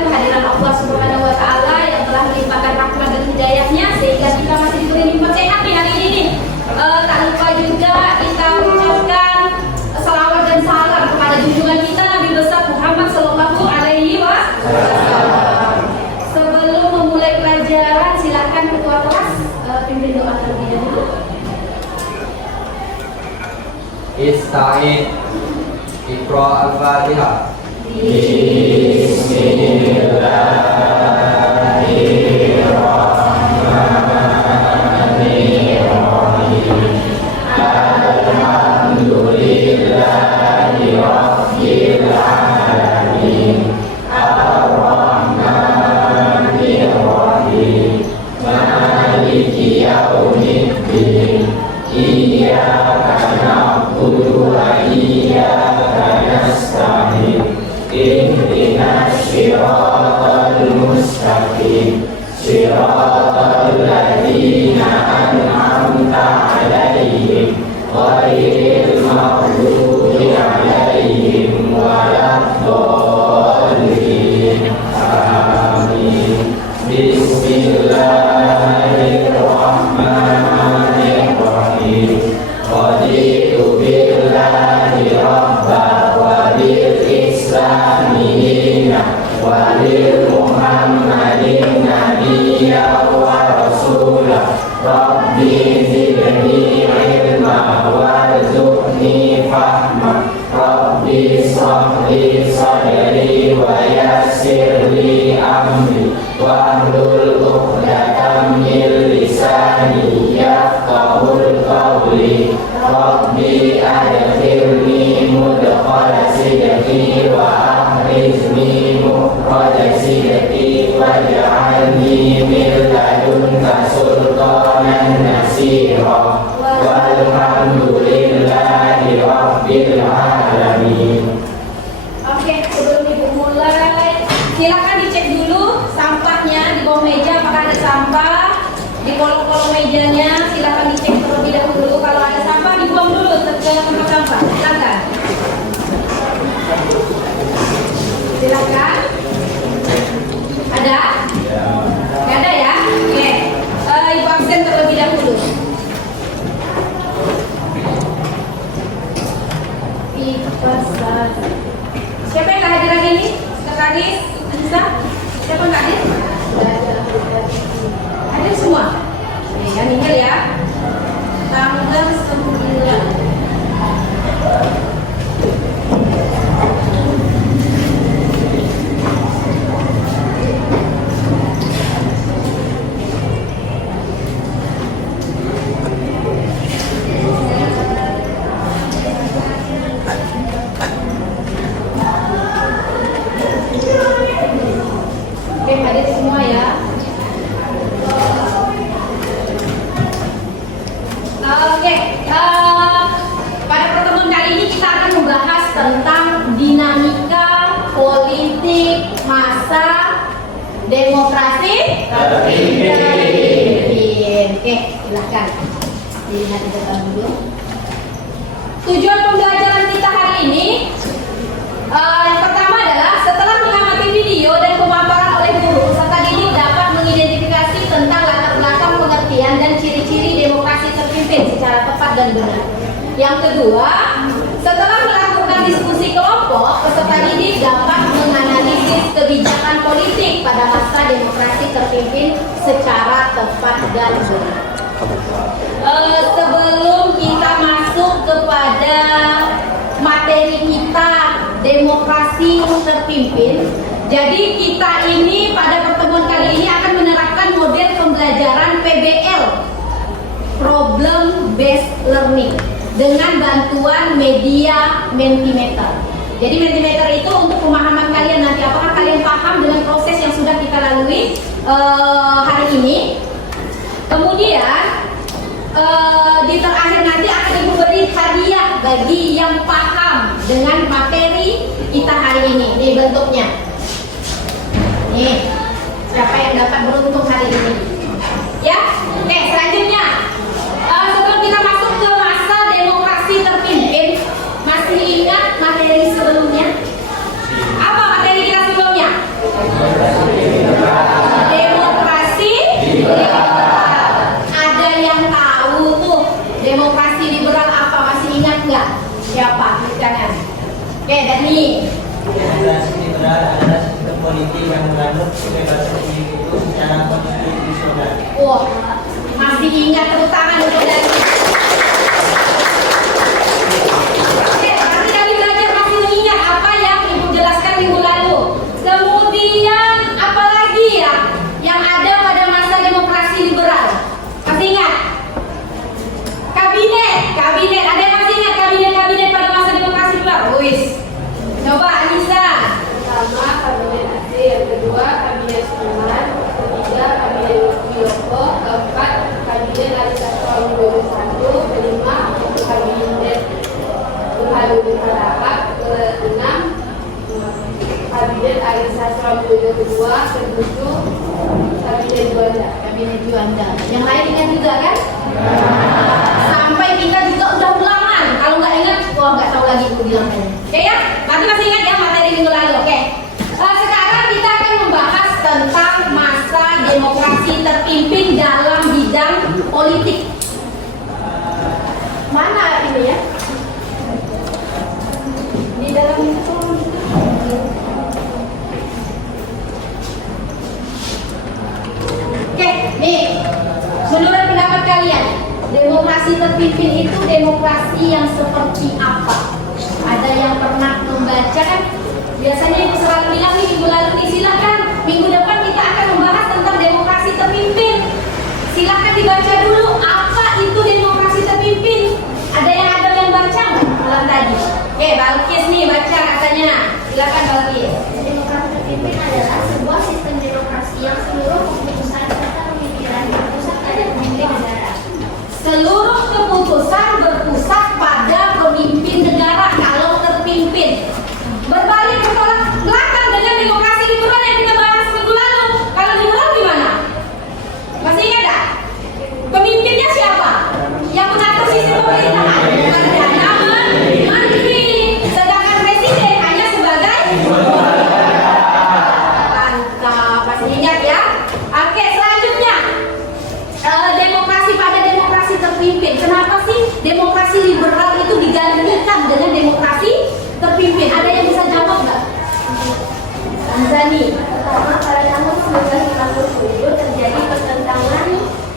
Kehadiran Allah Subhanahu wa Ta'ala yang telah melimpahkan rahmat dan hidayahnya sehingga kita masih diberi nikmat sehat di hari ini. Tak lupa juga kita ucapkan salawat dan salam kepada junjungan kita Nabi besar Muhammad Sallallahu Alaihi Wasallam. Sebelum memulai pelajaran, silakan ketua kelas pimpin doa terlebih dahulu. Ista'in Iqra al-Fatihah. Oke, sebelum ibu mulai, silakan dicek dulu sampahnya di bawah meja, apakah ada sampah di kolong-kolong mejanya. Silakan dicek terlebih dahulu. Kalau ada sampah dibuang dulu ke tempat sampah. Silakan. Ada? Nggak ada ya? Oke. Ibu absen terlebih dahulu. Siapa yang nggak hadir hari ini? Sekretaris, Anissa? Siapa nggak hadir? Hadir semua? Yang ingat ya. Tanggal 9. Hadir semua ya. Oke, pada pertemuan kali ini kita akan membahas tentang dinamika politik masa demokrasi terpimpin. Oke, silahkan dilihat di depan dulu. Tujuan pembelajaran kita hari ini yang pertama adalah setelah mengamati video dan pemaparan oleh guru, peserta didik dapat mengidentifikasi tentang latar belakang pengertian dan ciri-ciri demokrasi terpimpin secara tepat dan benar. Yang kedua, setelah melakukan diskusi kelompok, peserta didik dapat menganalisis kebijakan politik pada masa demokrasi terpimpin secara tepat dan benar. Sebelum kita masuk kepada materi kita demokrasi terpimpin, jadi kita ini pada pertemuan kali ini akan menerapkan learning dengan bantuan media Mentimeter. Jadi Mentimeter itu untuk pemahaman kalian nanti, apakah kalian paham dengan proses yang sudah kita lalui hari ini. Kemudian di terakhir nanti akan Ibu beri hadiah bagi yang paham dengan materi kita hari ini. Nih bentuknya. Nih, siapa yang dapat beruntung hari ini? Ya, oke, selanjutnya sebelum kita masuk ke masa demokrasi terpimpin, masih ingat materi sebelumnya? Apa materi kita sebelumnya? Demokrasi liberal. Ada yang tahu tuh demokrasi liberal apa? Masih ingat nggak? Siapa? Jangan. Oke, Dani. Demokrasi liberal adalah sistem politik yang menganut kebebasan individu secara konstitusional. Wah, masih ingat, tepuk tangan untuk Dani. Oke, nanti kami belajar masih mengingat apa yang Ibu jelaskan minggu lalu. Kemudian apa lagi ya yang ada pada masa demokrasi liberal? Masih ingat? Kabinet. Ada yang masih ingat kabinet pada masa demokrasi liberal? Wis. Coba Anissa. Pertama, kabinet AC, yang kedua, kabinet Suman, ketiga, kabinet Wilopo, keempat, kabinet Alisa Widodo I, kelima, kabinet Burhanuddin Harahap, keenam, kabinet Alisa Widodo II, ketujuh, kabinet Juanda. Kabinet Juanda. Yang lain ingat juga kan? Sampai kita juga udah ulangan. Kalau nggak ingat, wah nggak tahu lagi aku bilang. Oke ya, berarti masih ingat ya materi minggu lalu. Oke. Sekarang kita akan membahas tentang masa demokrasi terpimpin dalam bidang politik. Mana ini ya? Di dalam itu. Oke, nih. Menurut pendapat kalian, demokrasi terpimpin itu demokrasi yang seperti apa? Ada yang pernah membaca kan? Biasanya Ibu selalu bilang nih minggu lalu nih, silahkan minggu depan kita akan membahas tentang demokrasi terpimpin. Silahkan dibaca dulu apa itu demokrasi terpimpin. Ada yang baca nggak malam tadi? Oke, Balkis nih baca katanya. Silahkan Balkis. Demokrasi terpimpin adalah sebuah sistem demokrasi yang seluruh keputusan serta pemikiran berpusat pada pemimpin negara. Seluruh keputusan berpusat pada pemimpin negara kalau terpimpin. Berbalik ke belakang dengan demokrasi liberal yang kita bahas minggu lalu. Kalau liberal gimana? Masih ingat tak? Pemimpinnya siapa? Yang mengatur sistem pemerintahan. Perdana Menteri. Sedangkan presiden hanya sebagai mantap. Masih ingat ya? Oke, selanjutnya. Demokrasi pada demokrasi terpimpin. Kenapa sih demokrasi liberal itu digantikan dengan demokrasi terpimpin? Ada yang bisa jawab nggak? Anzani. Pertama, pada tahun 1957 terjadi pertentangan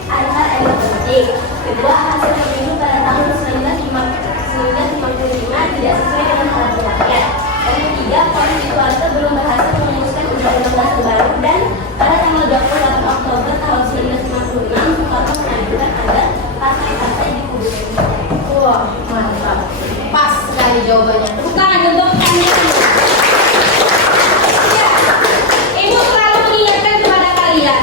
antar elit politik. Kedua, hasil pemilu pada tahun 1955 tidak sesuai dengan harapan rakyat. Dan ketiga, konstituante belum berhasil merumuskan undang-undang terbaru, dan pada tanggal 28 Oktober tahun 1956 Soekarno mengajukan agar partai-partai dipublikasikan. Wah, mantap. Pas sekali jawabannya. Tepuk tangan untuk kalian. Ya, Ibu selalu mengingatkan kepada kalian.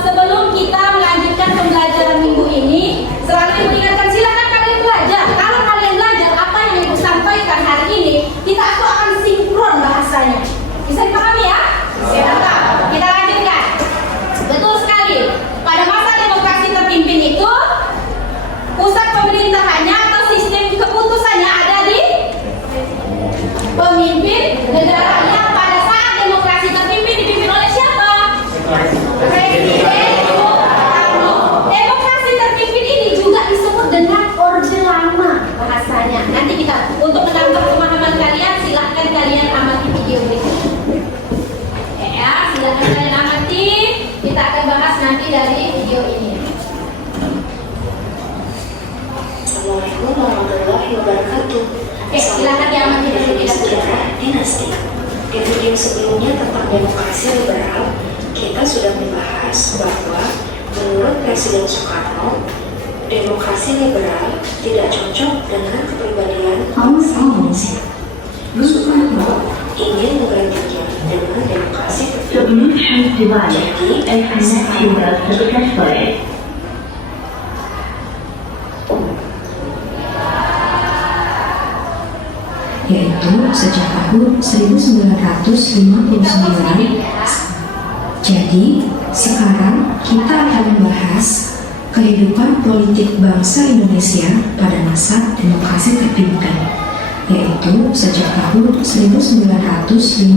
Sebelum kita melanjutkan pembelajaran minggu ini, selalu Ibu ingatkan, silakan kalian belajar. Kalau kalian belajar apa yang Ibu sampaikan hari ini, kita akan sinkron bahasanya. Bisa dipahami ya? Mantap. Kita lanjutkan. Betul sekali. Pada masa demokrasi terpimpin itu, pusat pemerintahannya atau sistem keputusannya ada di pemimpin negara yang pada saat demokrasi terpimpin dipimpin oleh siapa? Presiden Soekarno. Demokrasi terpimpin ini juga disebut dengan orde lama bahasanya. Nanti kita untuk menambah pemahaman kalian, silahkan kalian amati video berikut. Ya, silahkan kalian amati. Kita akan bahas nanti dari video ini. Assalamualaikum warahmatullahi wabarakatuh. Silakan diamati terlebih dahulu. Dinasti. Di video sebelumnya tentang demokrasi liberal, kita sudah membahas bahwa menurut Presiden Soekarno, Demokrasi liberal tidak cocok dengan kepribadian Soekarno ingin menggantinya dengan demokrasi tertutup. Yaitu sejak tahun 1959. Jadi, sekarang kita akan membahas kehidupan politik bangsa Indonesia pada masa demokrasi terpimpin, yaitu sejak tahun 1959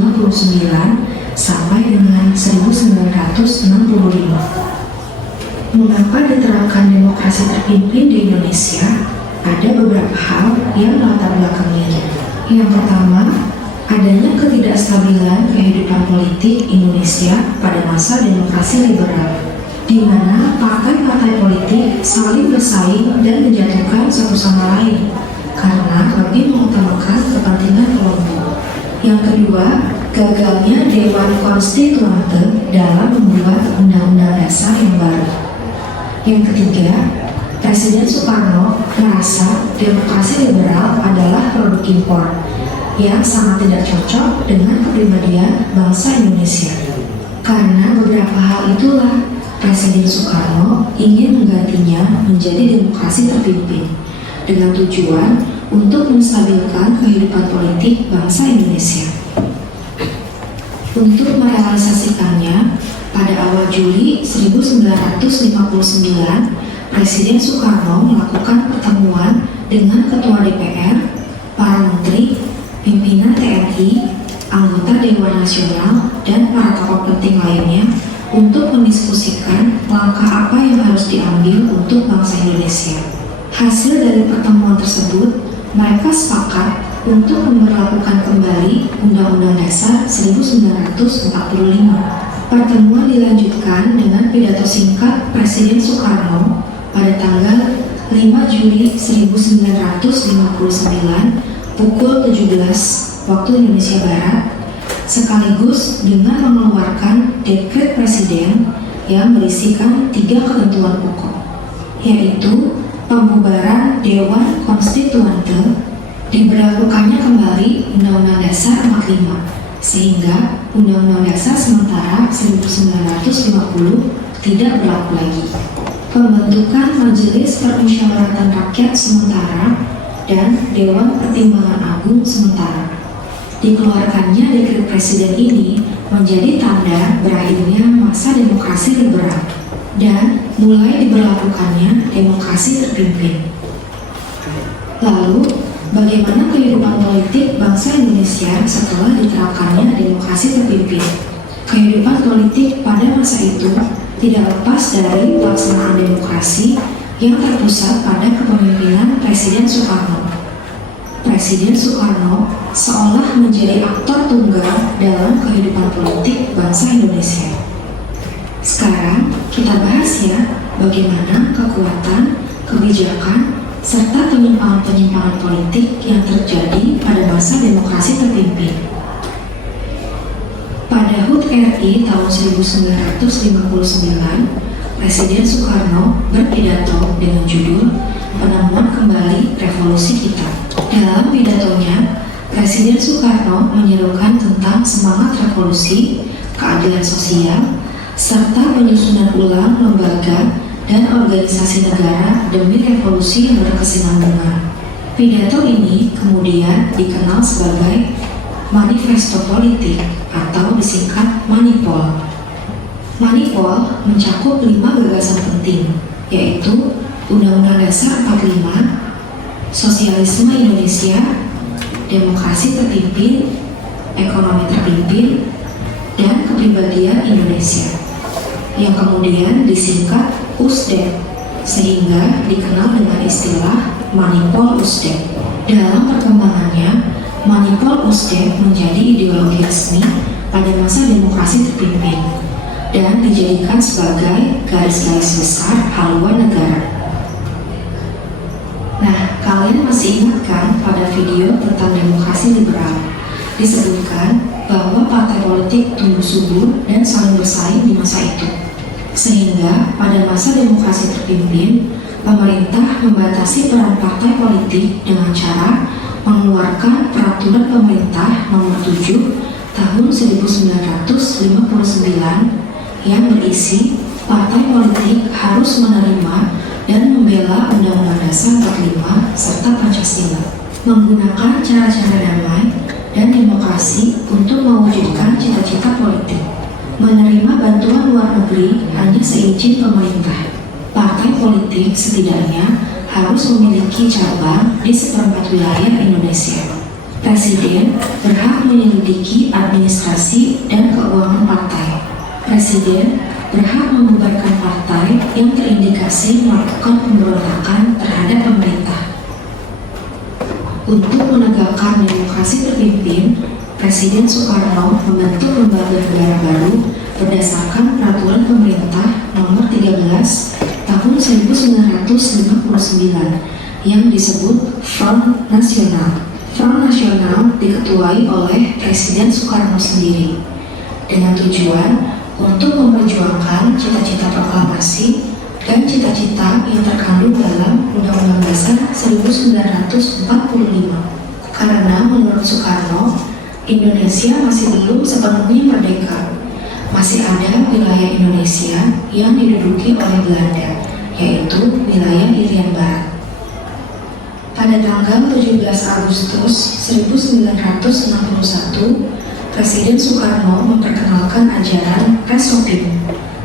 sampai dengan 1965. Mengapa diterapkan demokrasi terpimpin di Indonesia? Ada beberapa hal yang latar belakangnya. Yang pertama, adanya ketidakstabilan kehidupan politik Indonesia pada masa demokrasi liberal, di mana partai-partai politik saling bersaing dan menjatuhkan satu sama lain karena lebih mengutamakan kepentingan kelompok. Yang kedua, gagalnya Dewan Konstituante dalam membuat undang-undang dasar yang baru. Yang ketiga, Presiden Soekarno merasa demokrasi liberal adalah produk impor yang sangat tidak cocok dengan kepribadian bangsa Indonesia. Karena beberapa hal itulah, Presiden Soekarno ingin menggantinya menjadi demokrasi terpimpin dengan tujuan untuk menstabilkan kehidupan politik bangsa Indonesia. Untuk merealisasikannya, pada awal Juli 1959, Presiden Soekarno melakukan pertemuan dengan Ketua DPR, para menteri, pimpinan TNI, anggota Dewan Nasional, dan para tokoh penting lainnya untuk mendiskusikan langkah apa yang harus diambil untuk bangsa Indonesia. Hasil dari pertemuan tersebut, mereka sepakat untuk memberlakukan kembali Undang-Undang Dasar 1945. Pertemuan dilanjutkan dengan pidato singkat Presiden Soekarno pada tanggal 5 Juli 1959 pukul 17 waktu Indonesia Barat, sekaligus dengan mengeluarkan dekret presiden yang berisikan 3 ketentuan pokok, yaitu pembubaran Dewan Konstituante, diberlakukannya kembali Undang-Undang Dasar 45, sehingga Undang-Undang Dasar sementara 1950 tidak berlaku lagi. Pembentukan Majelis Permusyawaratan Rakyat sementara dan Dewan Pertimbangan Agung sementara. Dikeluarkannya dekret presiden ini menjadi tanda berakhirnya masa demokrasi liberal dan mulai diberlakukannya demokrasi terpimpin. Lalu, bagaimana kehidupan politik bangsa Indonesia setelah diterapkannya demokrasi terpimpin? Kehidupan politik pada masa itu tidak lepas dari pelaksanaan demokrasi yang terpusat pada kepemimpinan Presiden Soekarno. Presiden Soekarno seolah menjadi aktor tunggal dalam kehidupan politik bangsa Indonesia. Sekarang kita bahas ya bagaimana kekuatan, kebijakan, serta penyimpangan-penyimpangan politik yang terjadi pada masa demokrasi terpimpin. Pada HUT RI tahun 1959, Presiden Soekarno berpidato dengan judul Penemuan Kembali Revolusi Kita. Dalam pidatonya, Presiden Soekarno menyerukan tentang semangat revolusi, keadilan sosial, serta penyusunan ulang lembaga dan organisasi negara demi revolusi yang berkesinambungan. Pidato ini kemudian dikenal sebagai Manifesto Politik atau disingkat Manipol. Manipol mencakup 5 gagasan penting, yaitu Undang-Undang Dasar 45, Sosialisme Indonesia, Demokrasi Terpimpin, Ekonomi Terpimpin, dan Kepribadian Indonesia, yang kemudian disingkat USDEP, sehingga dikenal dengan istilah Manipol USDEP. Dalam perkembangannya, Manipol USDEP menjadi ideologi resmi pada masa demokrasi terpimpin dan dijadikan sebagai garis-garis besar haluan negara. Nah, kalian masih ingat kan pada video tentang demokrasi liberal disebutkan bahwa partai politik tumbuh subur dan saling bersaing di masa itu, sehingga pada masa demokrasi terpimpin Pemerintah membatasi peran partai politik dengan cara mengeluarkan Peraturan Pemerintah Nomor 7 Tahun 1959 yang berisi partai politik harus menerima dan membela Undang-Undang Dasar 45 serta Pancasila, menggunakan cara-cara damai dan demokrasi untuk mewujudkan cita-cita politik, menerima bantuan luar negeri hanya seizin pemerintah. Partai politik setidaknya harus memiliki cabang di seperempat wilayah Indonesia. Presiden berhak menyelidiki administrasi dan keuangan partai. Presiden berhak membubarkan partai yang terindikasi melakukan pemberontakan terhadap pemerintah. Untuk menegakkan demokrasi terpimpin, Presiden Soekarno membentuk lembaga negara baru berdasarkan Peraturan Pemerintah Nomor 13 Tahun 1959 yang disebut Front Nasional. Front Nasional diketuai oleh Presiden Soekarno sendiri dengan tujuan untuk memperjuangkan cita-cita proklamasi dan cita-cita yang terkandung dalam Undang-Undang Dasar 1945. Karena menurut Soekarno, Indonesia masih belum sepenuhnya merdeka. Masih ada wilayah Indonesia yang diduduki oleh Belanda, yaitu wilayah Irian Barat. Pada tanggal 17 Agustus 1961, Presiden Soekarno memperkenalkan ajaran Resopim,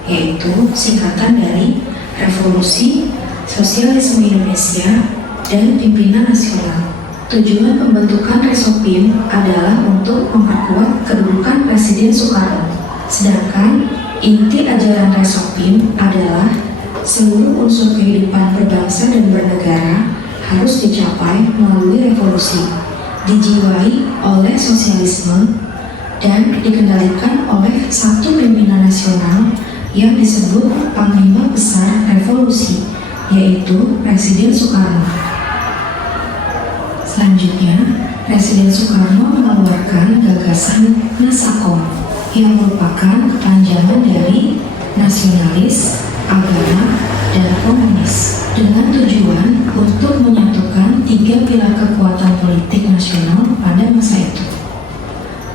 yaitu singkatan dari Revolusi Sosialisme Indonesia dan Pimpinan Nasional. Tujuan pembentukan Resopim adalah untuk memperkuat kedudukan Presiden Soekarno. Sedangkan inti ajaran Resopim adalah seluruh unsur kehidupan berbangsa dan bernegara harus dicapai melalui revolusi, dijiwai oleh sosialisme, dan dikendalikan oleh satu pimpinan nasional yang disebut Panglima Besar Revolusi, yaitu Presiden Soekarno. Selanjutnya, Presiden Soekarno mengeluarkan gagasan Nasakom yang merupakan kepanjangan dari nasionalis, agama, dan komunis dengan tujuan untuk menyatukan tiga pilar kekuatan politik nasional pada masa itu.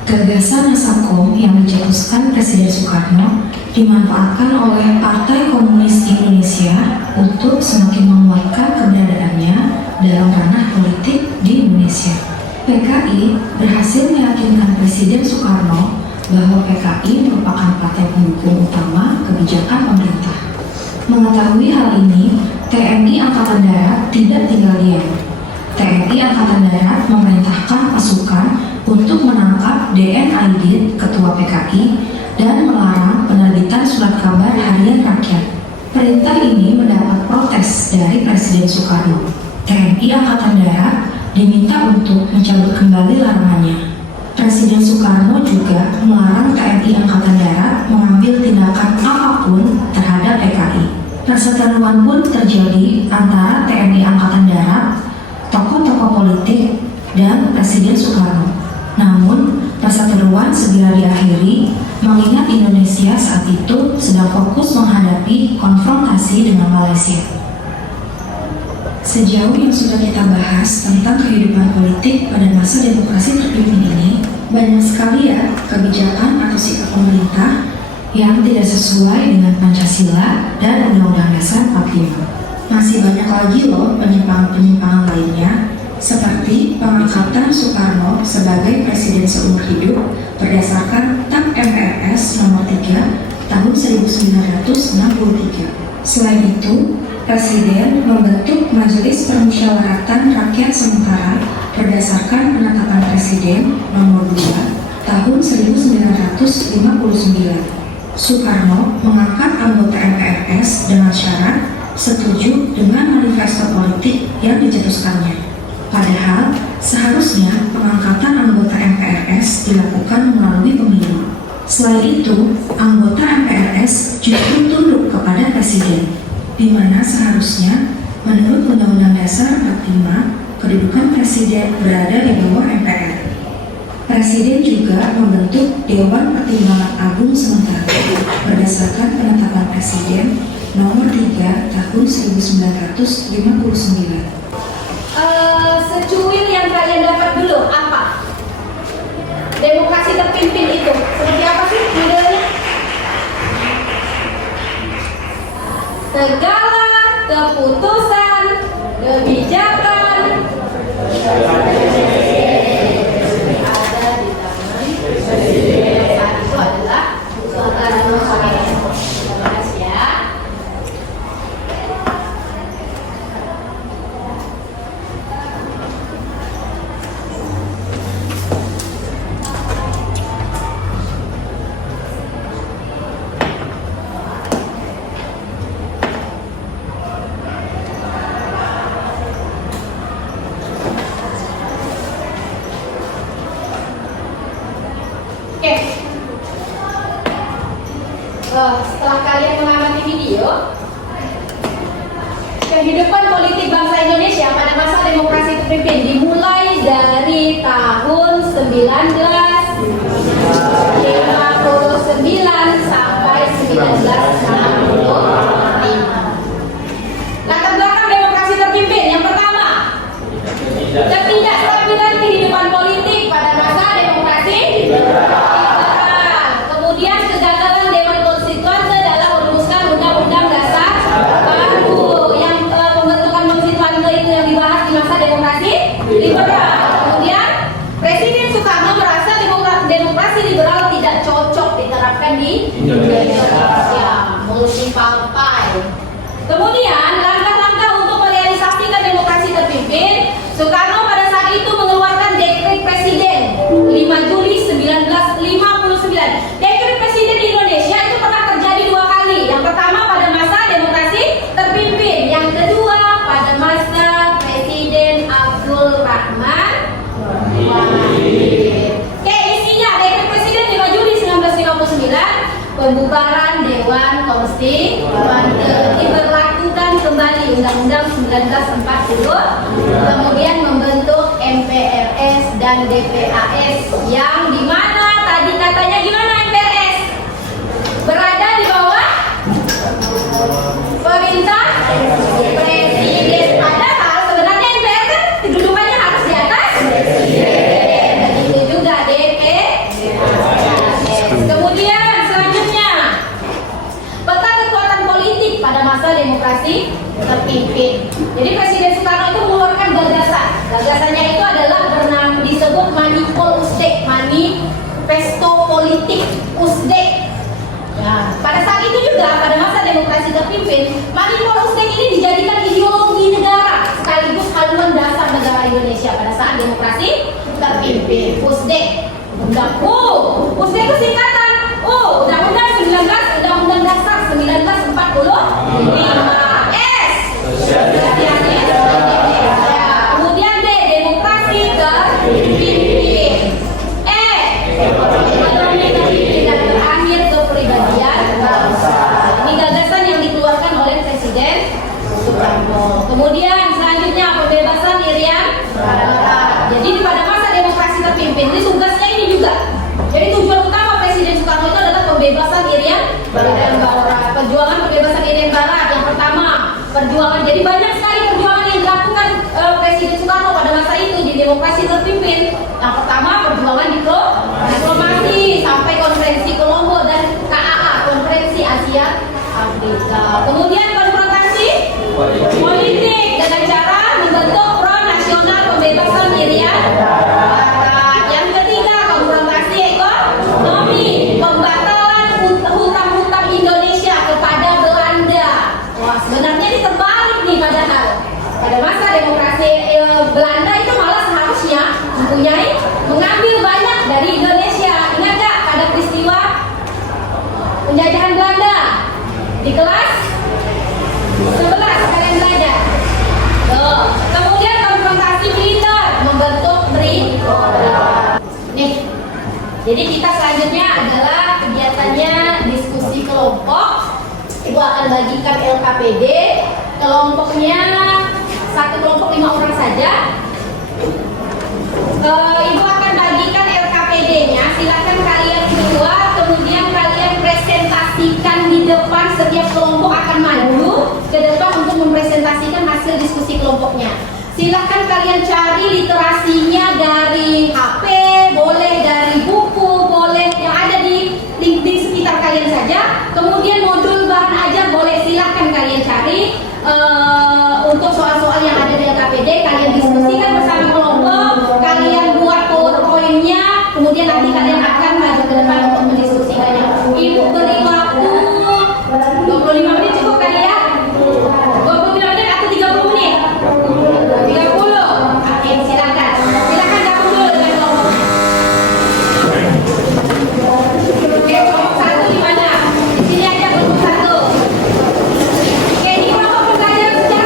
Gagasan Nasakom yang dicetuskan Presiden Soekarno dimanfaatkan oleh Partai Komunis Indonesia untuk semakin menguatkan keberadaannya dalam ranah politik di Indonesia. PKI berhasil meyakinkan Presiden Soekarno bahwa PKI merupakan partai pendukung utama kebijakan pemerintah. Mengetahui hal ini, TNI Angkatan Darat tidak tinggal diam. TNI Angkatan Darat memerintahkan pasukan untuk menangkap DN Aidit, Ketua PKI, dan melarang penerbitan surat kabar harian rakyat. Perintah ini mendapat protes dari Presiden Soekarno. TNI Angkatan Darat diminta untuk mencabut kembali larangannya. Presiden Soekarno juga melarang TNI Angkatan Darat mengambil tindakan apapun terhadap PKI. Perseteruan pun terjadi antara TNI Angkatan Darat, tokoh-tokoh politik, dan Presiden Soekarno. Namun, perseteruan segera diakhiri mengingat Indonesia saat itu sedang fokus menghadapi konfrontasi dengan Malaysia. Sejauh yang sudah kita bahas tentang kehidupan politik pada masa demokrasi terpimpin ini, banyak sekali ya kebijakan atau sikap pemerintah yang tidak sesuai dengan Pancasila dan Undang-Undang Dasar 45. Masih banyak lagi loh penyimpangan-penyimpangan lainnya, seperti pengangkatan Soekarno sebagai Presiden seumur hidup berdasarkan TAP MPRS nomor 3 tahun 1963. Selain itu, Presiden membentuk Majelis Permusyawaratan Rakyat Sementara berdasarkan penetapan Presiden nomor 2 tahun 1959. Soekarno mengangkat anggota MPRS dengan syarat setuju dengan manifesto politik yang dicetuskannya. Padahal seharusnya pengangkatan anggota MPRS dilakukan melalui pemilu. Selain itu, anggota MPRS justru tunduk kepada Presiden, di mana seharusnya menurut Undang-Undang Dasar 45 kedudukan Presiden berada di bawah MPR. Presiden juga membentuk Dewan Pertimbangan Agung Sementara berdasarkan penetapan Presiden Presiden nomor 3 tahun 1959. Secuil yang kalian dapat dulu apa? Demokrasi terpimpin itu seperti apa sih modelnya? Segala keputusan, kebijakan ada di tangan presiden. Saat itu adalah Soekarno Hatta. Terima kasih ya. Oke. Setelah kalian mengamati video, kehidupan politik bangsa Indonesia pada masa demokrasi terpimpin dimulai dari tahun 1959 sampai 1965. Latar belakang demokrasi terpimpin yang pertama, ketidakstabilan kehidupan politik pada masa demokrasi liberal. Kemudian kegagalan Dewan Konstituante dalam merumuskan Undang-Undang Dasar baru yang pembentukan konstituante itu yang dibahas di masa demokrasi liberal. Kemudian Presiden Soekarno merasa demokrasi liberal tidak cocok diterapkan di Indonesia, multi partai. Kemudian langkah-langkah untuk merealisasikan demokrasi terpimpin, Soekarno pada saat itu mengeluarkan dekret Presiden 5 Juli 1959. Dekret Presiden di Indonesia itu pernah terjadi 2 kali. Yang pertama pada masa demokrasi terpimpin, yang kedua pada masa Presiden Abdul Rahman Wahid. Oke, isinya dekret Presiden 5 Juli 1959, pembubaran Dewan Konstituante, diberlakukan kembali Undang-Undang 1940, kemudian membentuk MPRS dan DPAS yang dimana tadi katanya gimana MPRS? Berada di bawah perintah Presiden. Padahal sebenarnya MPR kan kedudukannya harus di atas Presiden. Begitu juga DPAS. Kemudian selanjutnya, peta kekuatan politik pada masa demokrasi terpimpin. Jadi Presiden Soekarno itu mengeluarkan gagasan. Gagasannya itu adalah disebut Manifesto Usdek, Manifesto Politik Usdek. Nah, pada saat itu juga pada masa demokrasi terpimpin, Manifesto Usdek ini dijadikan ideologi negara sekaligus haluan dasar negara Indonesia pada saat demokrasi terpimpin. Usdek, Usdek itu singkatan Undang-Undang Dasar 1945. Kemudian D, demokrasi terpimpin. E, ekonomi terpimpin, dan terakhir kepribadian bangsa. Ini gagasan yang dikeluarkan oleh Presiden Soekarno. Kemudian selanjutnya pembebasan Irian Barat. Jadi pada masa demokrasi terpimpin ini tugasnya ini juga. Jadi tujuan utama Presiden Soekarno itu adalah pembebasan Irian Barat. Perjuangan pembebasan Irian Barat yang pertama, perjuangan. Jadi banyak sekali perjuangan yang dilakukan Presiden Soekarno pada masa itu di demokrasi terpimpin. Yang pertama perjuangan diplomasi sampai konferensi Kolombo dan KAA, konferensi Asia Afrika. Kemudian konfrontasi politik dengan cara membentuk Front Nasional Pembebasan Irian Barat. Yang ketiga konfrontasi ekonomi, pembatalan hutang-hutang Indonesia kepada Belanda. Wah, sebenarnya ini terbalik nih padahal. Pada masa demokrasi Belanda itu malah seharusnya mengambil banyak dari Indonesia. Ingat gak ada peristiwa penjajahan Belanda di kelas 11 kalian belajar. Kemudian konfrontasi militer, membentuk BRIN. Nih, jadi kita selanjutnya adalah kegiatannya diskusi kelompok. Ibu akan bagikan LKPD. Kelompoknya satu kelompok 5 orang saja. Ibu akan bagikan LKPD-nya. Silakan kalian keluar, kemudian kalian presentasikan di depan setiap kelompok. kelompoknya. Silahkan kalian cari literasinya dari HP, boleh dari buku, boleh yang ada di link sekitar kalian saja. Kemudian modul bahan ajar boleh, silahkan kalian cari. Untuk soal-soal yang ada di LKPD kalian diskusikan bersama kelompok, kalian buat PowerPoint-nya, kemudian nanti kalian akan maju ke depan untuk mendiskusikannya. Ibu beri waktu 25 menit cukup kali ya? 25 menit atau 30 menit? 30. Oke, silakan. Silakan gabung dulu dengan kelompoknya. Oke, kelompok 1 di mana? Di sini aja kelompok 1. Oke, ini kelompok pembelajaran sejarah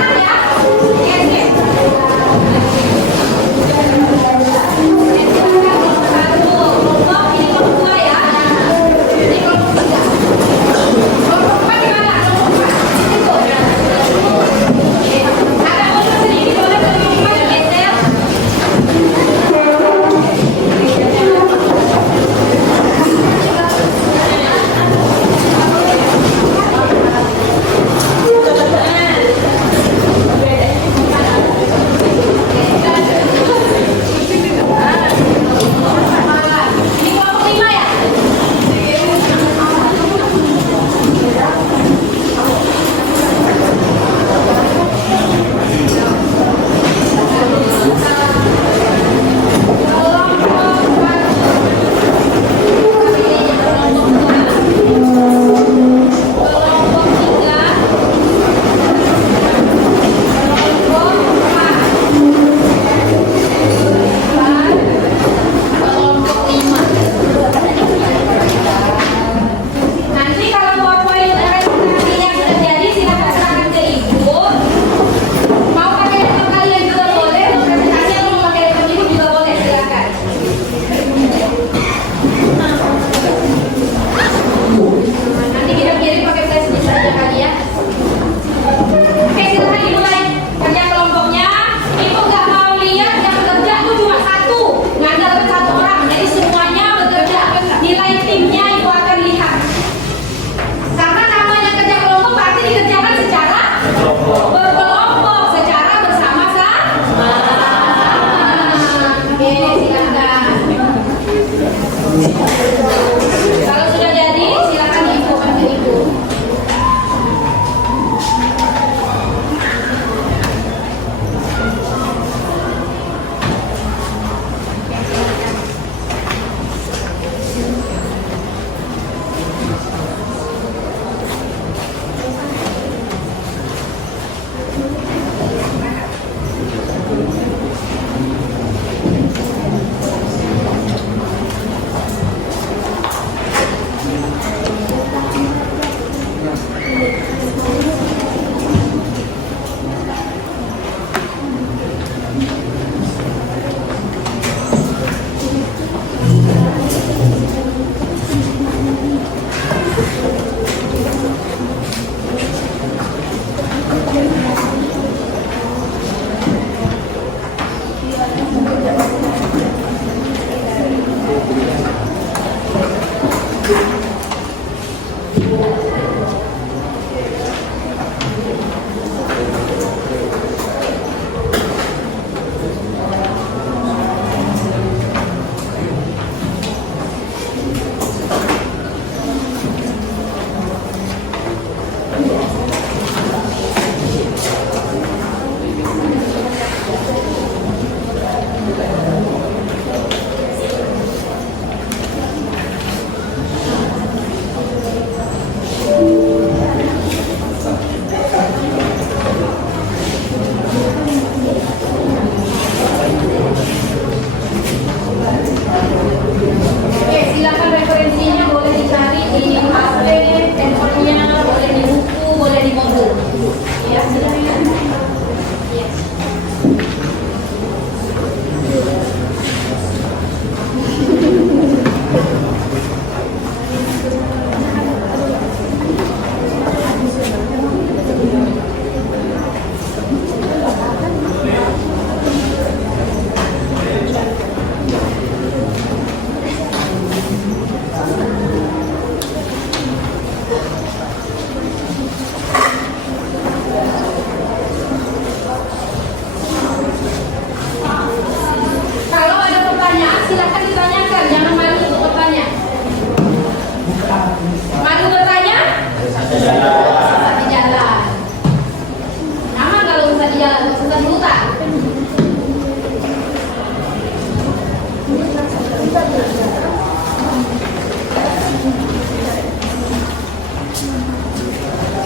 Susah di jalan. Aman kalau susah di jalan, susah di hutan.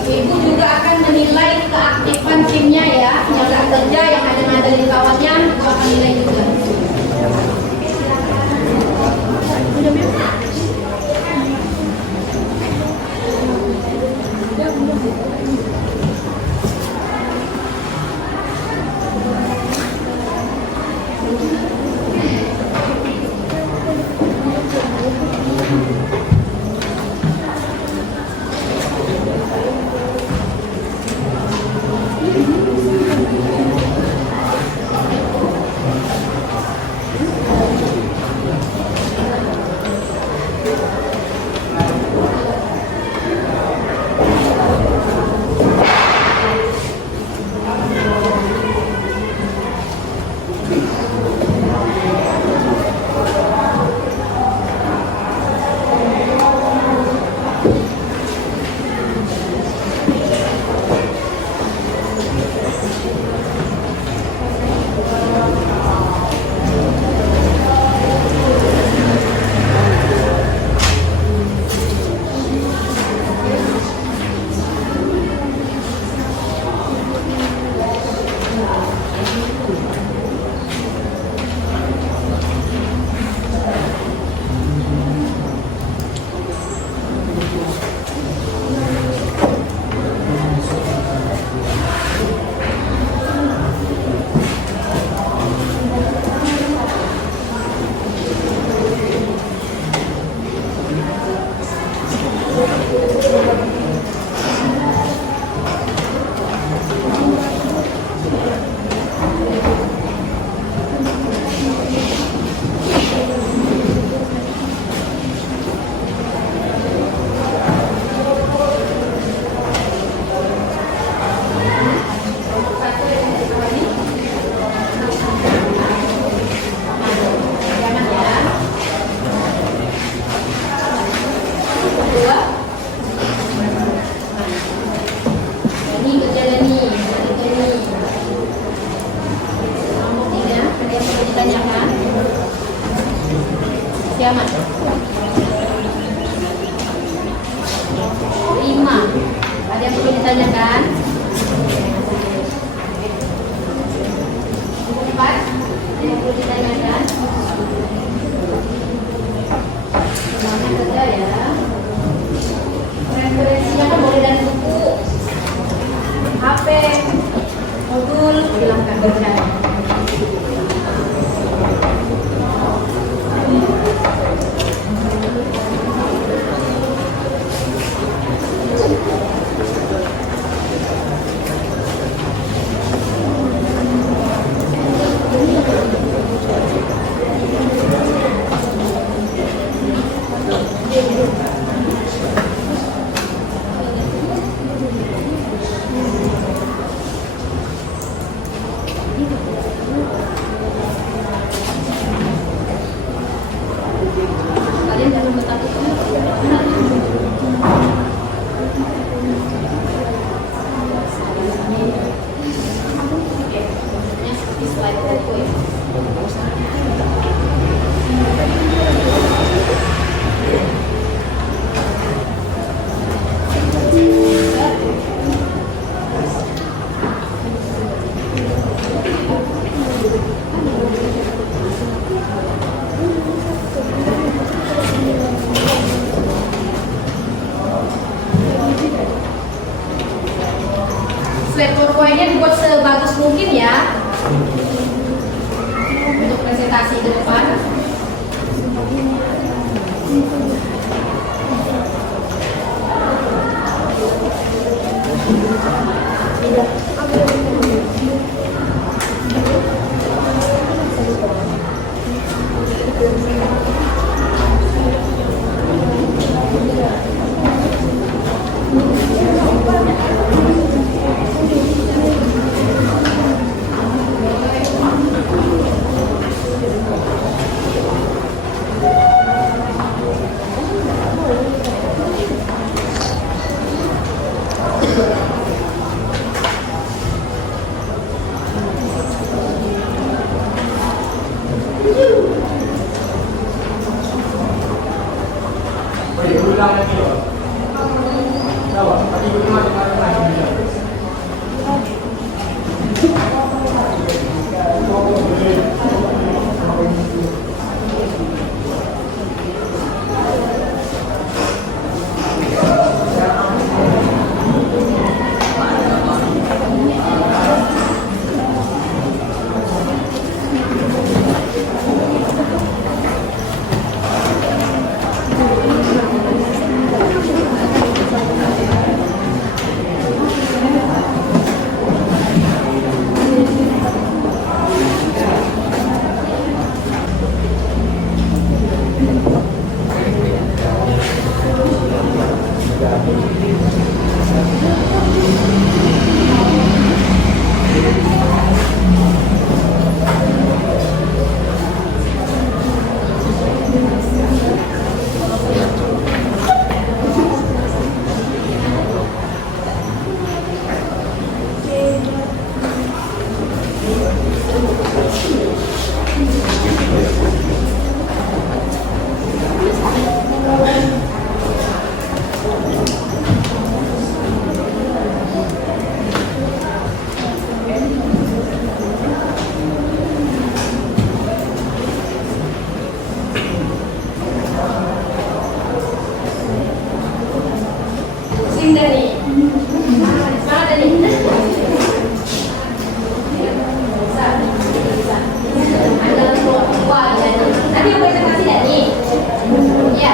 Ibu juga akan menilai keaktifan timnya ya, yang nggak kerja, yang ada di kawannya, ibu akan nilai juga. Siapa? 5. Ada yang perlu ditanyakan? 4. Ada yang perlu ditanyakan? Semuanya kerja ya. Referensinya kan boleh dari buku, HP, modul, silahkan baca. Kalian jangan bertakut. Ini seperti slide tadi ya. Slide PowerPoint-nya dibuat sebagus mungkin ya untuk presentasi ke depan. Sing Dani. Semangat Dani. Ada dua Dani. Nanti yang presentasi Dani. Ya.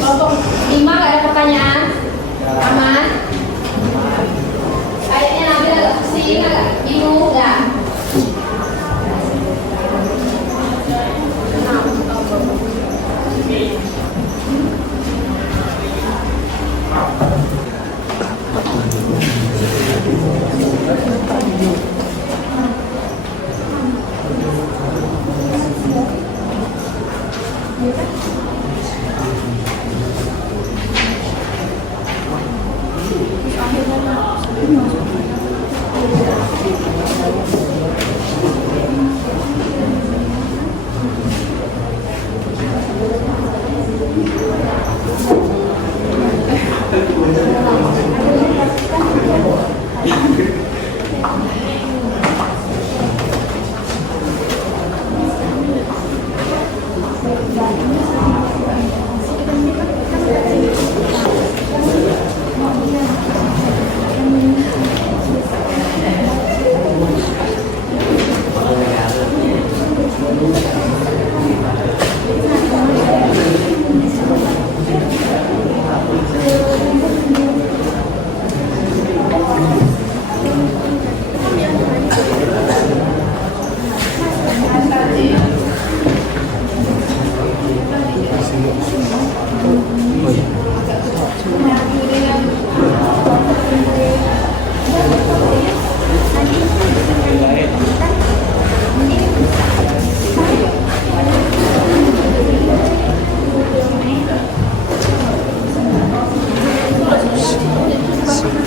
Kelompok 5 gak ada pertanyaan? Aman? Kayaknya Nabil agak pusing, agak bingung gak?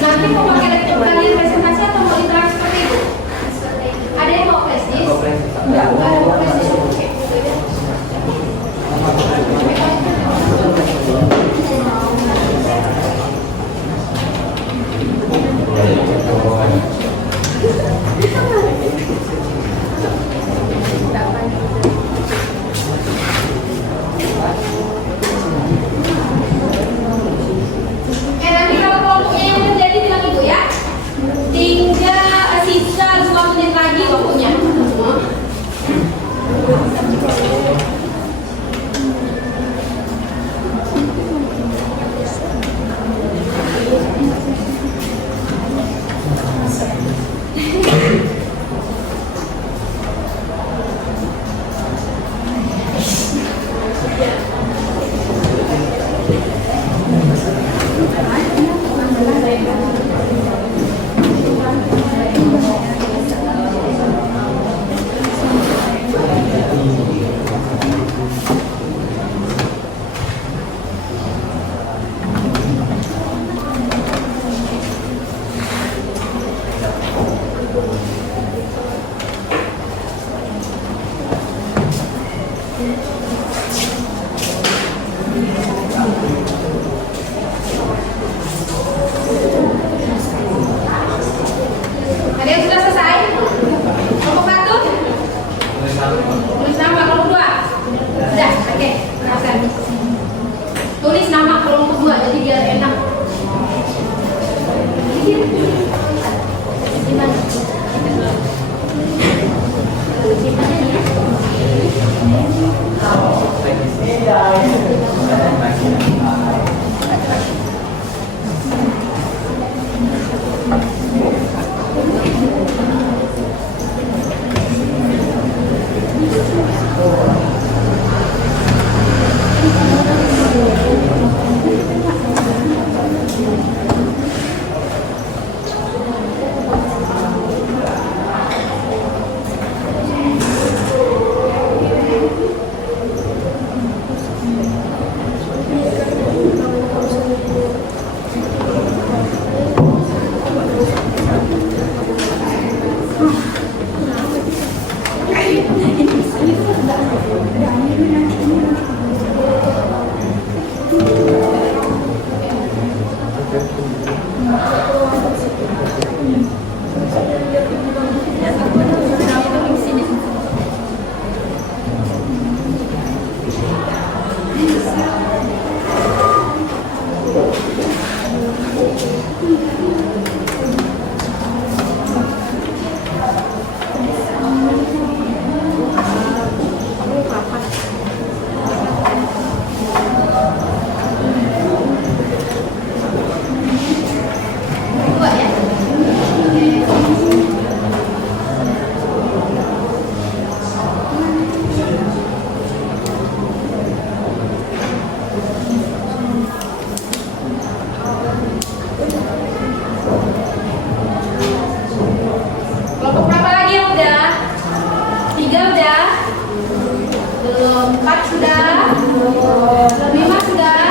Nanti mau pakai laptop kalian presentasi atau mau interaksi seperti itu? Ada yang mau flash disk? Enggak, bukan mau flash disk. Oke. Nanti kalau kelompoknya yang terjadi bilang ibu ya. Tinggal sisa 2 menit lagi kelompoknya. Ada yang sudah selesai? Kelompok 1? Tulis nama. Kelompok 2? Sudah, oke. Teruskan. Tulis nama kelompok 2 jadi biar enak. Gimana? Kelompok berapa lagi yang udah? 3 udah? Belum. 4 sudah? 5 sudah?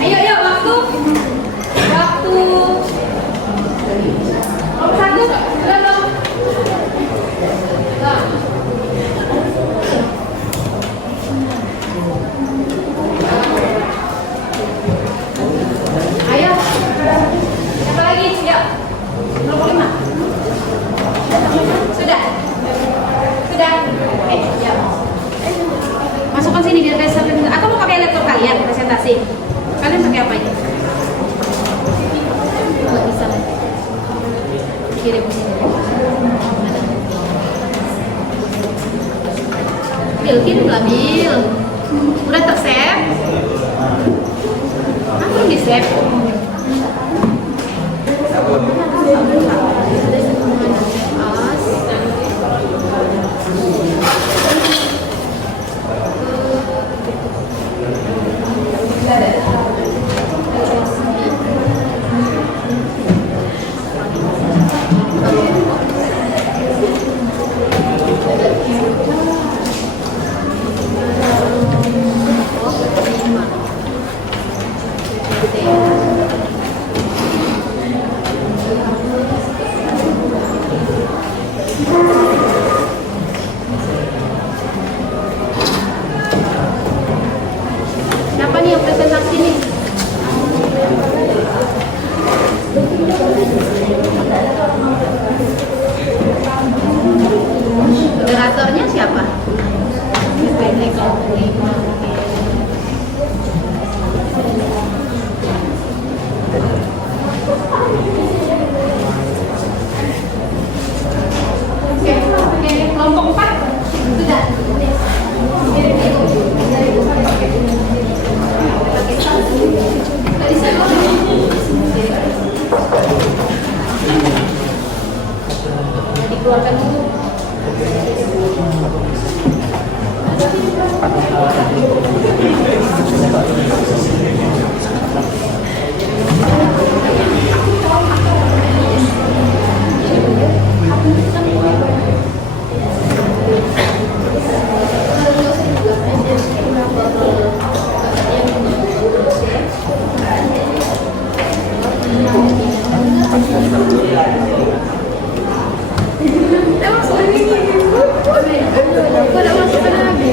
Ayo, ayo, waktu. Waktu. Kelompok 1, belum. Nah. Ayo. Siapa lagi? Yuk. Kelompok 5. Sudah? Sudah? Oke, ya. Masukkan sini biar presentasi. Atau mau pakai laptop kalian presentasi? Kalian pakai apa ini? Nggak bisa. Kirim sini. Bil, kirim lah Bil. Udah ter-save? Kan belum di-save? Siapa nih yang presentasi nih? Moderatornya siapa? Oke, kelompok 4 sudah. Dikeluarkan dulu. Kok ada masukkan lagi?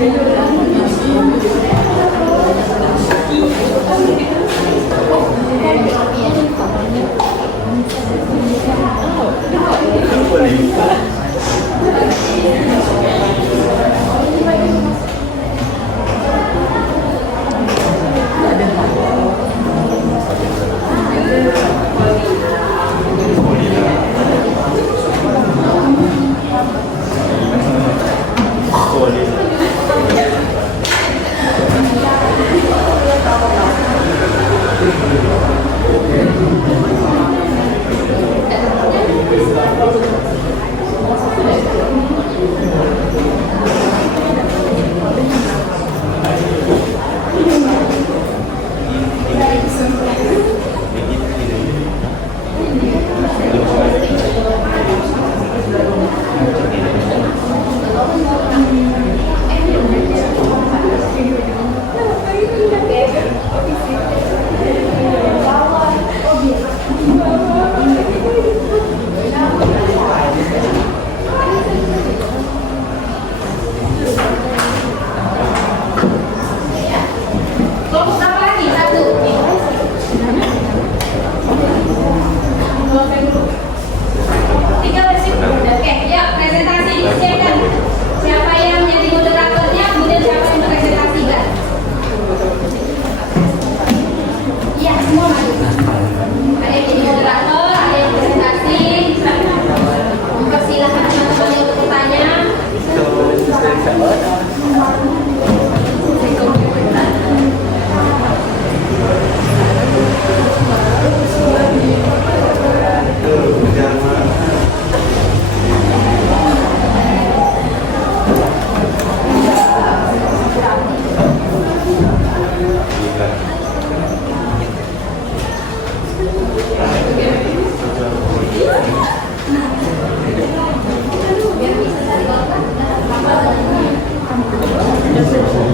Aku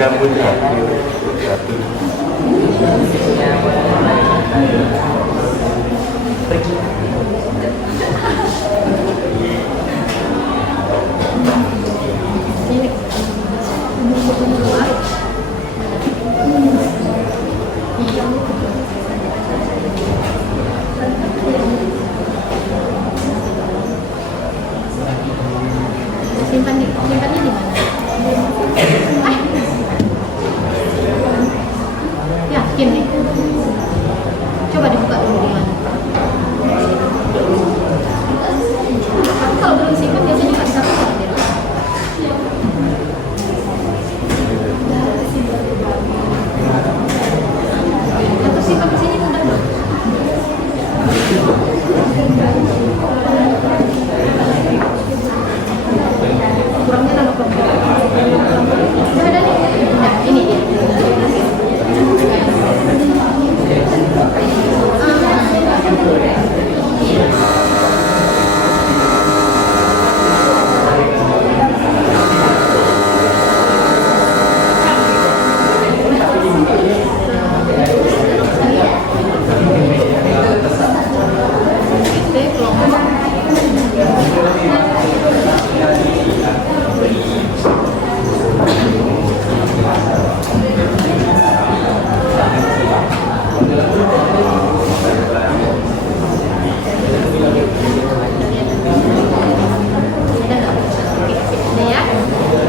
jambut ya. Satu. Simpannya di mana? Yakin nih? Coba dibuka dulu di mana? Aku kalau belum simpan biasanya nggak bisa buka. Atau simpan di sini mudah banget. Kurangnya nama kelompok. Ada nih. Nah, ini dia.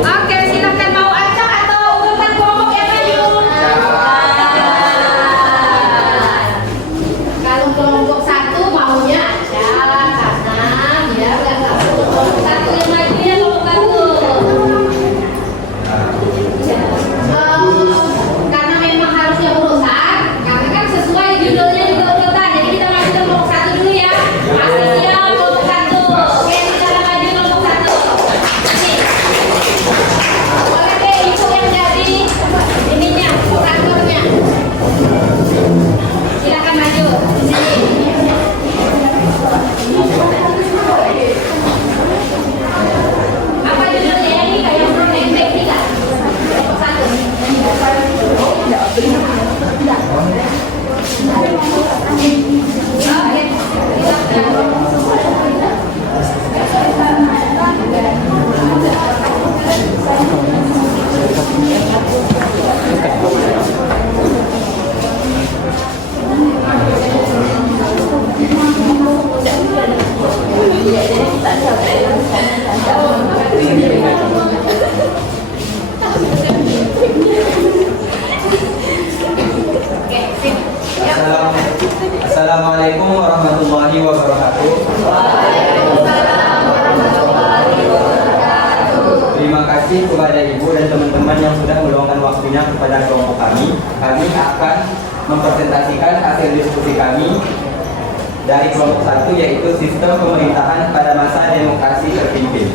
Oke, silakan mau acak atau urutan kelompok yang maju. Kalau kelompok satu maunya acak karena biar nggak satu kelompok satu yang maju ya kelompok satu. Karena memang harusnya urutan, karena kan sesuai judulnya juga urutan. Jadi kita maju ke kelompok satu dulu ya. Pasti siap kelompok satu. Oke, kita maju kelompok satu. Boleh deh itu yang jadi ininya, kantornya. Silakan maju di sini. Apa judulnya ini kayak neng-neng tiga? Kelompok satu. Oke, Assalamualaikum warahmatullahi wabarakatuh. Terima kasih kepada Ibu dan teman-teman yang sudah meluangkan waktunya kepada kelompok kami. Kami akan mempresentasikan hasil diskusi kami dari kelompok satu, yaitu sistem pemerintahan pada masa demokrasi terpimpin.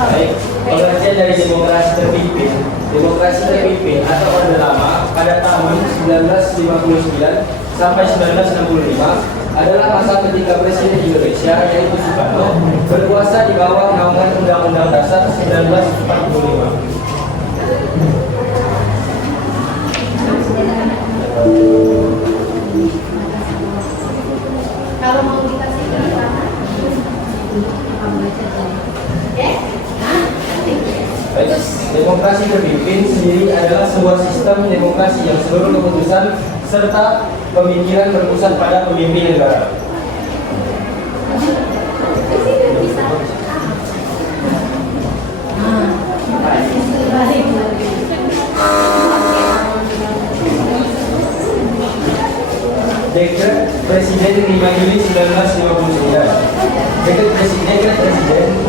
Baik, pengertian dari demokrasi terpimpin atau Orde Lama pada tahun 1959 sampai 1965 adalah masa ketika Presiden Indonesia yaitu Soekarno berkuasa di bawah naungan Undang-Undang Dasar 1945. kalau mau dikasih keterangan, Baik, demokrasi terpimpin sendiri adalah sebuah sistem demokrasi yang seluruh keputusan serta pemikiran berpusat pada pemimpin negara. Dekret Presiden 5 Juli 1959. Dekret Presiden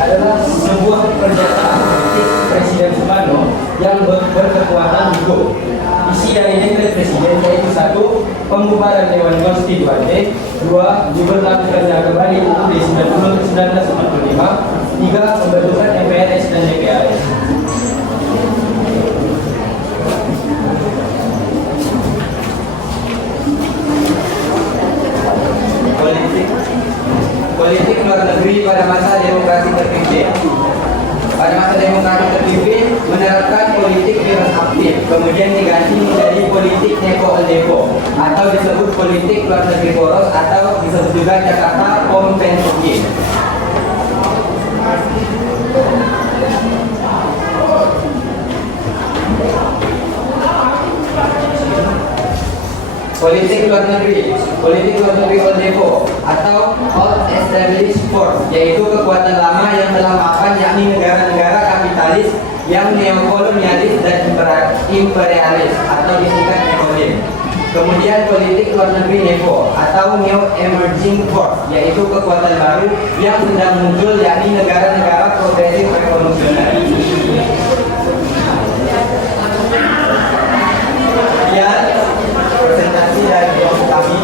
adalah sebuah pernyataan politik Presiden Soekarno yang berkekuatan hukum. Isi dari Dekret Presiden yaitu 1. Pembubaran Dewan Konstituante, 2. Diberlakukannya kembali UUD 1945, 3. Pembentukan MPRS dan DPRS. pada masa demokrasi terpimpin. Pada masa demokrasi terpimpin menerapkan politik virus aktif, kemudian diganti menjadi politik neko-depo atau disebut politik luar negeri poros atau disebut juga Jakarta Kompensuki. Politik luar negeri OLDEPO atau Old Established Force, yaitu kekuatan lama yang telah mapan, yakni negara-negara kapitalis yang neokolonialis dan imperialis atau disingkat NEOIM. Kemudian politik luar negeri NEPO atau New Emerging Force, yaitu kekuatan baru yang sedang muncul, yakni negara-negara progresif revolusioner. Presentasi dari kelompok kami.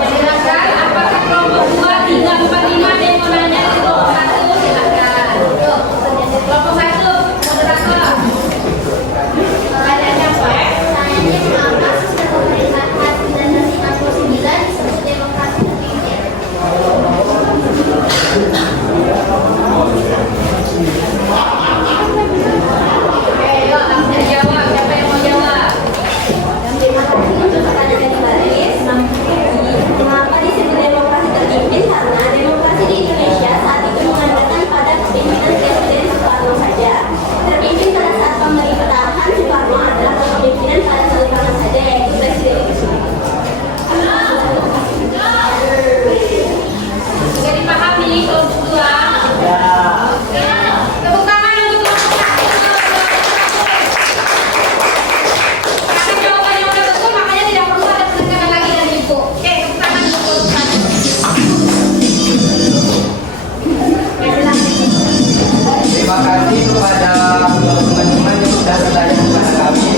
Silakan, apakah kelompok 2, 3, 4, 5 ada yang mau nanya ke kelompok 1? Silakan. Kelompok 1, moderator. Pertanyaannya apa? Pertanyaannya mengapa sistem pemerintahan 1969 disebut demokrasi terpimpin? Oke, yuk langsung dijawab. Siapa yang mau jawab? Terima kasih untuk pertanyaan yang baris. Mengapa disebut demokrasi terpimpin? Karena demokrasi di Indonesia saat itu mengandalkan pada kepemimpinan Presiden Soekarno saja. Terpimpin pada saat pemerintahan Soekarno adalah kepemimpinan pada satu tangan saja, yaitu Presiden itu sendiri. Sudah dipahami kelompok 2? Tepuk tangan untuk kelompok 1. Karena jawabannya udah betul, makanya tidak perlu ada penekanan lagi dari ibu. Oke, tepuk tangan untuk kelompok 1. Terima kasih kepada teman-teman yang sudah bertanya kepada kami.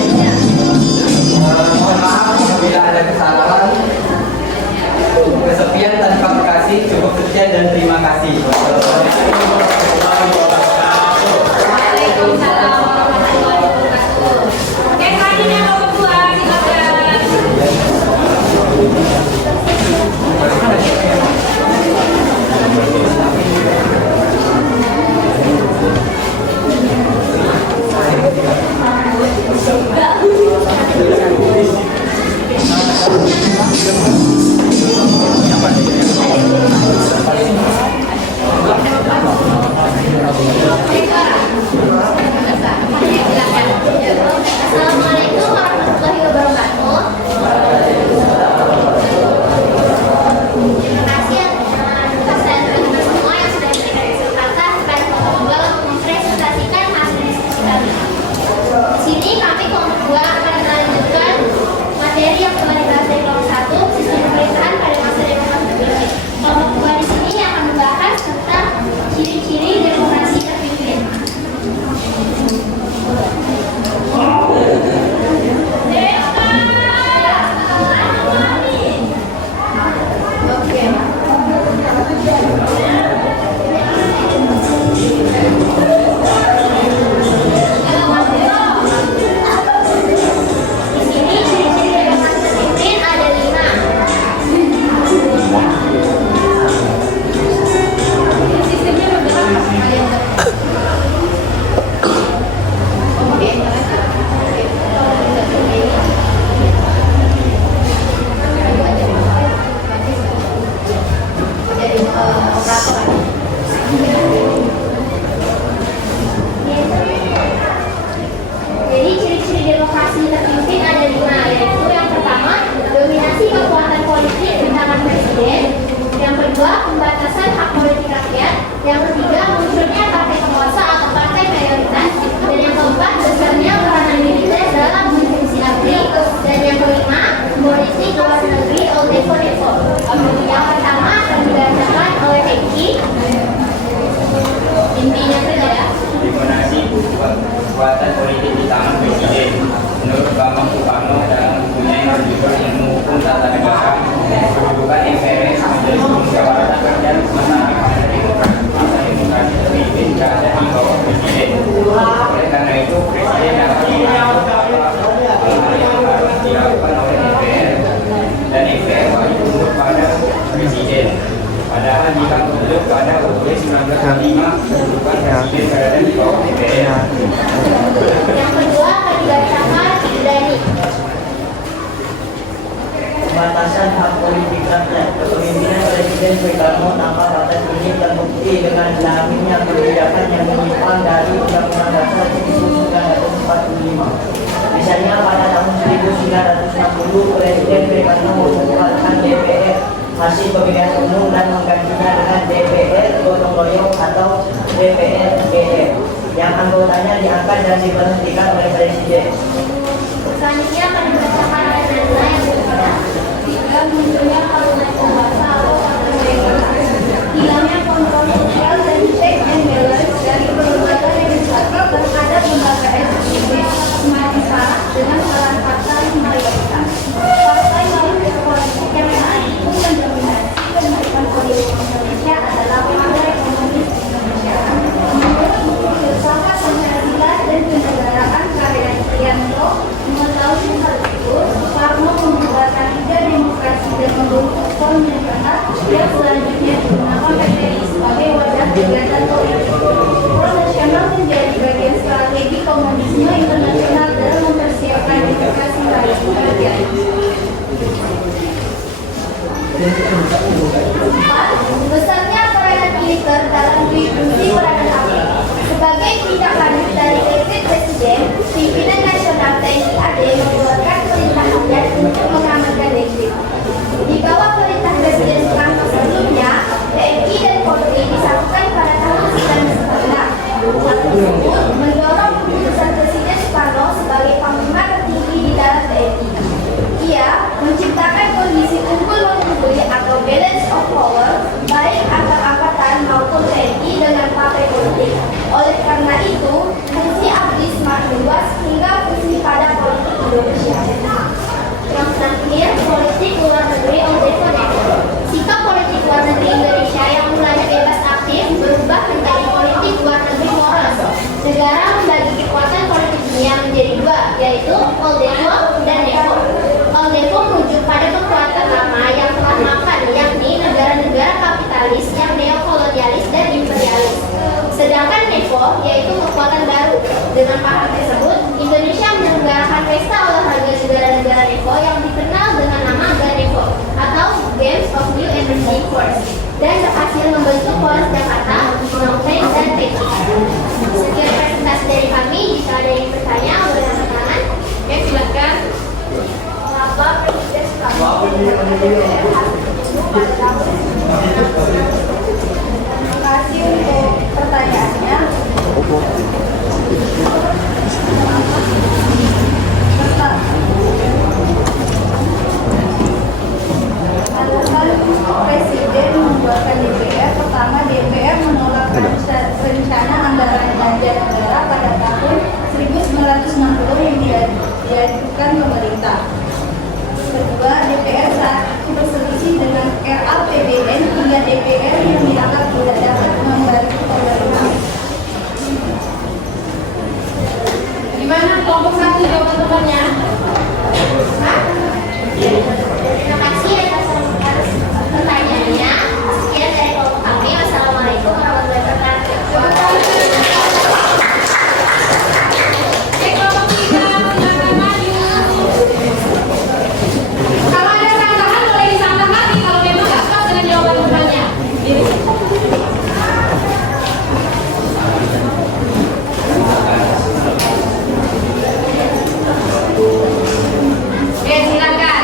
Mohon maaf apabila ada kesalahan. Kesepian tanpa kasih, cukup sekian dan terima kasih. Waalaikumsalam warahmatullahi wabarakatuh. Oke, selanjutnya kelompok 2, silakan. Assalamualaikum warahmatullahi wabarakatuh. Terima kasih atas teman-teman semua yang sudah memberikan kesempatan kepada kelompok 2 untuk mempresentasikan hasil diskusi kami. Di sini kami kelompok 2 akan melanjutkan materi yang telah dibahas dari kelompok 1, sistem pemerintahan pada masa demokrasi terpimpin. Kelompok 2 di sini akan membahas tentang ciri-ciri demokrasi terpimpin. Di sini ciri-ciri demokrasi terpimpin ada 5. Sistemnya bergerak apa kalian? Jadi ciri-ciri demokrasi terpimpin ada 5, yaitu yang pertama, dominasi kekuatan politik di tangan presiden. Yang kedua, pembatasan hak politik rakyat. Yang ketiga, munculnya partai penguasa atau partai mayoritas. Dan yang keempat, besarnya peranan militer dalam fungsi ABRI. Dan yang kelima, politik luar negeri OLDEPO. Yang pertama akan dibacakan oleh Eki. Intinya saja ya. Dominasi kekuatan politik di tangan presiden. Menurut Bambang Sukarno dalam bukunya yang berjudul Ilmu Hukum Tata Negara, kedudukan MPR menjadi musyawarah rakyat masyarakat demokrasi. Masa demokrasi terpimpin berada di bawah presiden. Oleh karena itu presiden dapat mengatur hal-hal yang harus dilakukan oleh MPR dan MPR wajib tunduk pada presiden. kelima, kedudukan presiden berada di bawah DPR. Yang kedua, kandidat Samar Dani. Pembatasan hak politik rakyat. Kepemimpinan Presiden Soekarno tanpa batas ini terbukti dengan dilakukannya kebijakan yang menyimpang dari Undang-Undang Dasar 1945. Misalnya pada tahun 1960 Presiden Soekarno membubarkan DPR hasil pemilihan umum dan menggantinya dengan DPR gotong royong atau DPR GR yang anggotanya diangkat dan diberhentikan oleh Presiden. Selanjutnya, kandidat Samar Nana yang kedua. Tiga, munculnya parlemen penguasa atau parlemen. Hilangnya kontrol sosial dan check and balance dari lembaga legislatif terhadap lembaga eksekutif semakin parah dengan peran partai mayoritas. Partai mayoritas politik yang saat itu mendominasi kehidupan politik Indonesia adalah Partai Komunis Indonesia. Menurut buku filsafat Pancasila dan kenegaraan karya Trianto, mengetahui hal itu, Soekarno membubarkan Liga Demokrasi dan membentuk Front Nasional yang selanjutnya digunakan PTI sebagai wadah kegiatan politik. Front Nasional menjadi bagian strategi komunisme internasional dalam mempersiapkan demokrasi rakyat kerja. 4. Besarnya peranan militer dalam distribusi peranan api. Sebagai tindak lanjut dari dekret Presiden, pimpinan nasional TNI AD mengeluarkan perintah rakyat untuk mengamankan dekret. Di bawah perintah Presiden Soekarno sebelumnya, TNI dan Polri disatukan pada tahun 1914. Hal tersebut mendorong keputusan Presiden Soekarno sebagai panglima tertinggi di dalam TNI. Ia menciptakan kondisi unggul-mengungguli atau balance of power baik antar angkatan maupun TNI dengan partai politik. Oleh karena itu, fungsi ABRI semakin luas hingga fungsi pada politik Indonesia. Yang terakhir, politik luar negeri oleh Koneksi. Sikap politik luar negeri Indonesia yang mulai bebas aktif berubah menjadi politik luar negeri moral. Negara membagi kekuatan politik dunia menjadi dua, yaitu Oldevo dan Nevo. Oldevo merujuk pada kekuatan lama yang telah makan, yakni negara-negara kapitalis yang neokolonialis dan imperialis. Sedangkan Nevo yaitu kekuatan baru. Dengan paham tersebut, Indonesia menyelenggarakan pesta olahraga negara-negara Nevo yang dikenal dengan nama Ganevo atau Games of New Emerging Force dan berhasil membentuk Polres Jakarta, Phnom Penh, dan Peking. Sekian presentasi dari kami. Jika ada yang bertanya, boleh angkat tangan. Oke, silakan. Mengapa Presiden Soekarno pada tahun 1945? Terima kasih untuk pertanyaannya. Alasan Presiden membuatkan DPR, pertama DPR menolak rencana anggaran belanja negara pada tahun 1960 yang diajukan pemerintah. Kedua, DPR saat berselisih dengan RAPBN hingga DPR yang dianggap tidak dapat membantu pemerintah. Gimana kelompok 1 jawaban temannya? Terima kasih atas pertanyaannya. Sekian dari kelompok kami. Wassalamualaikum warahmatullahi wabarakatuh. Oke, kelompok 3, silakan maju. Kalau ada tambahan boleh ditambahkan kalau memang nggak pas dengan jawaban temannya. Oke, silakan.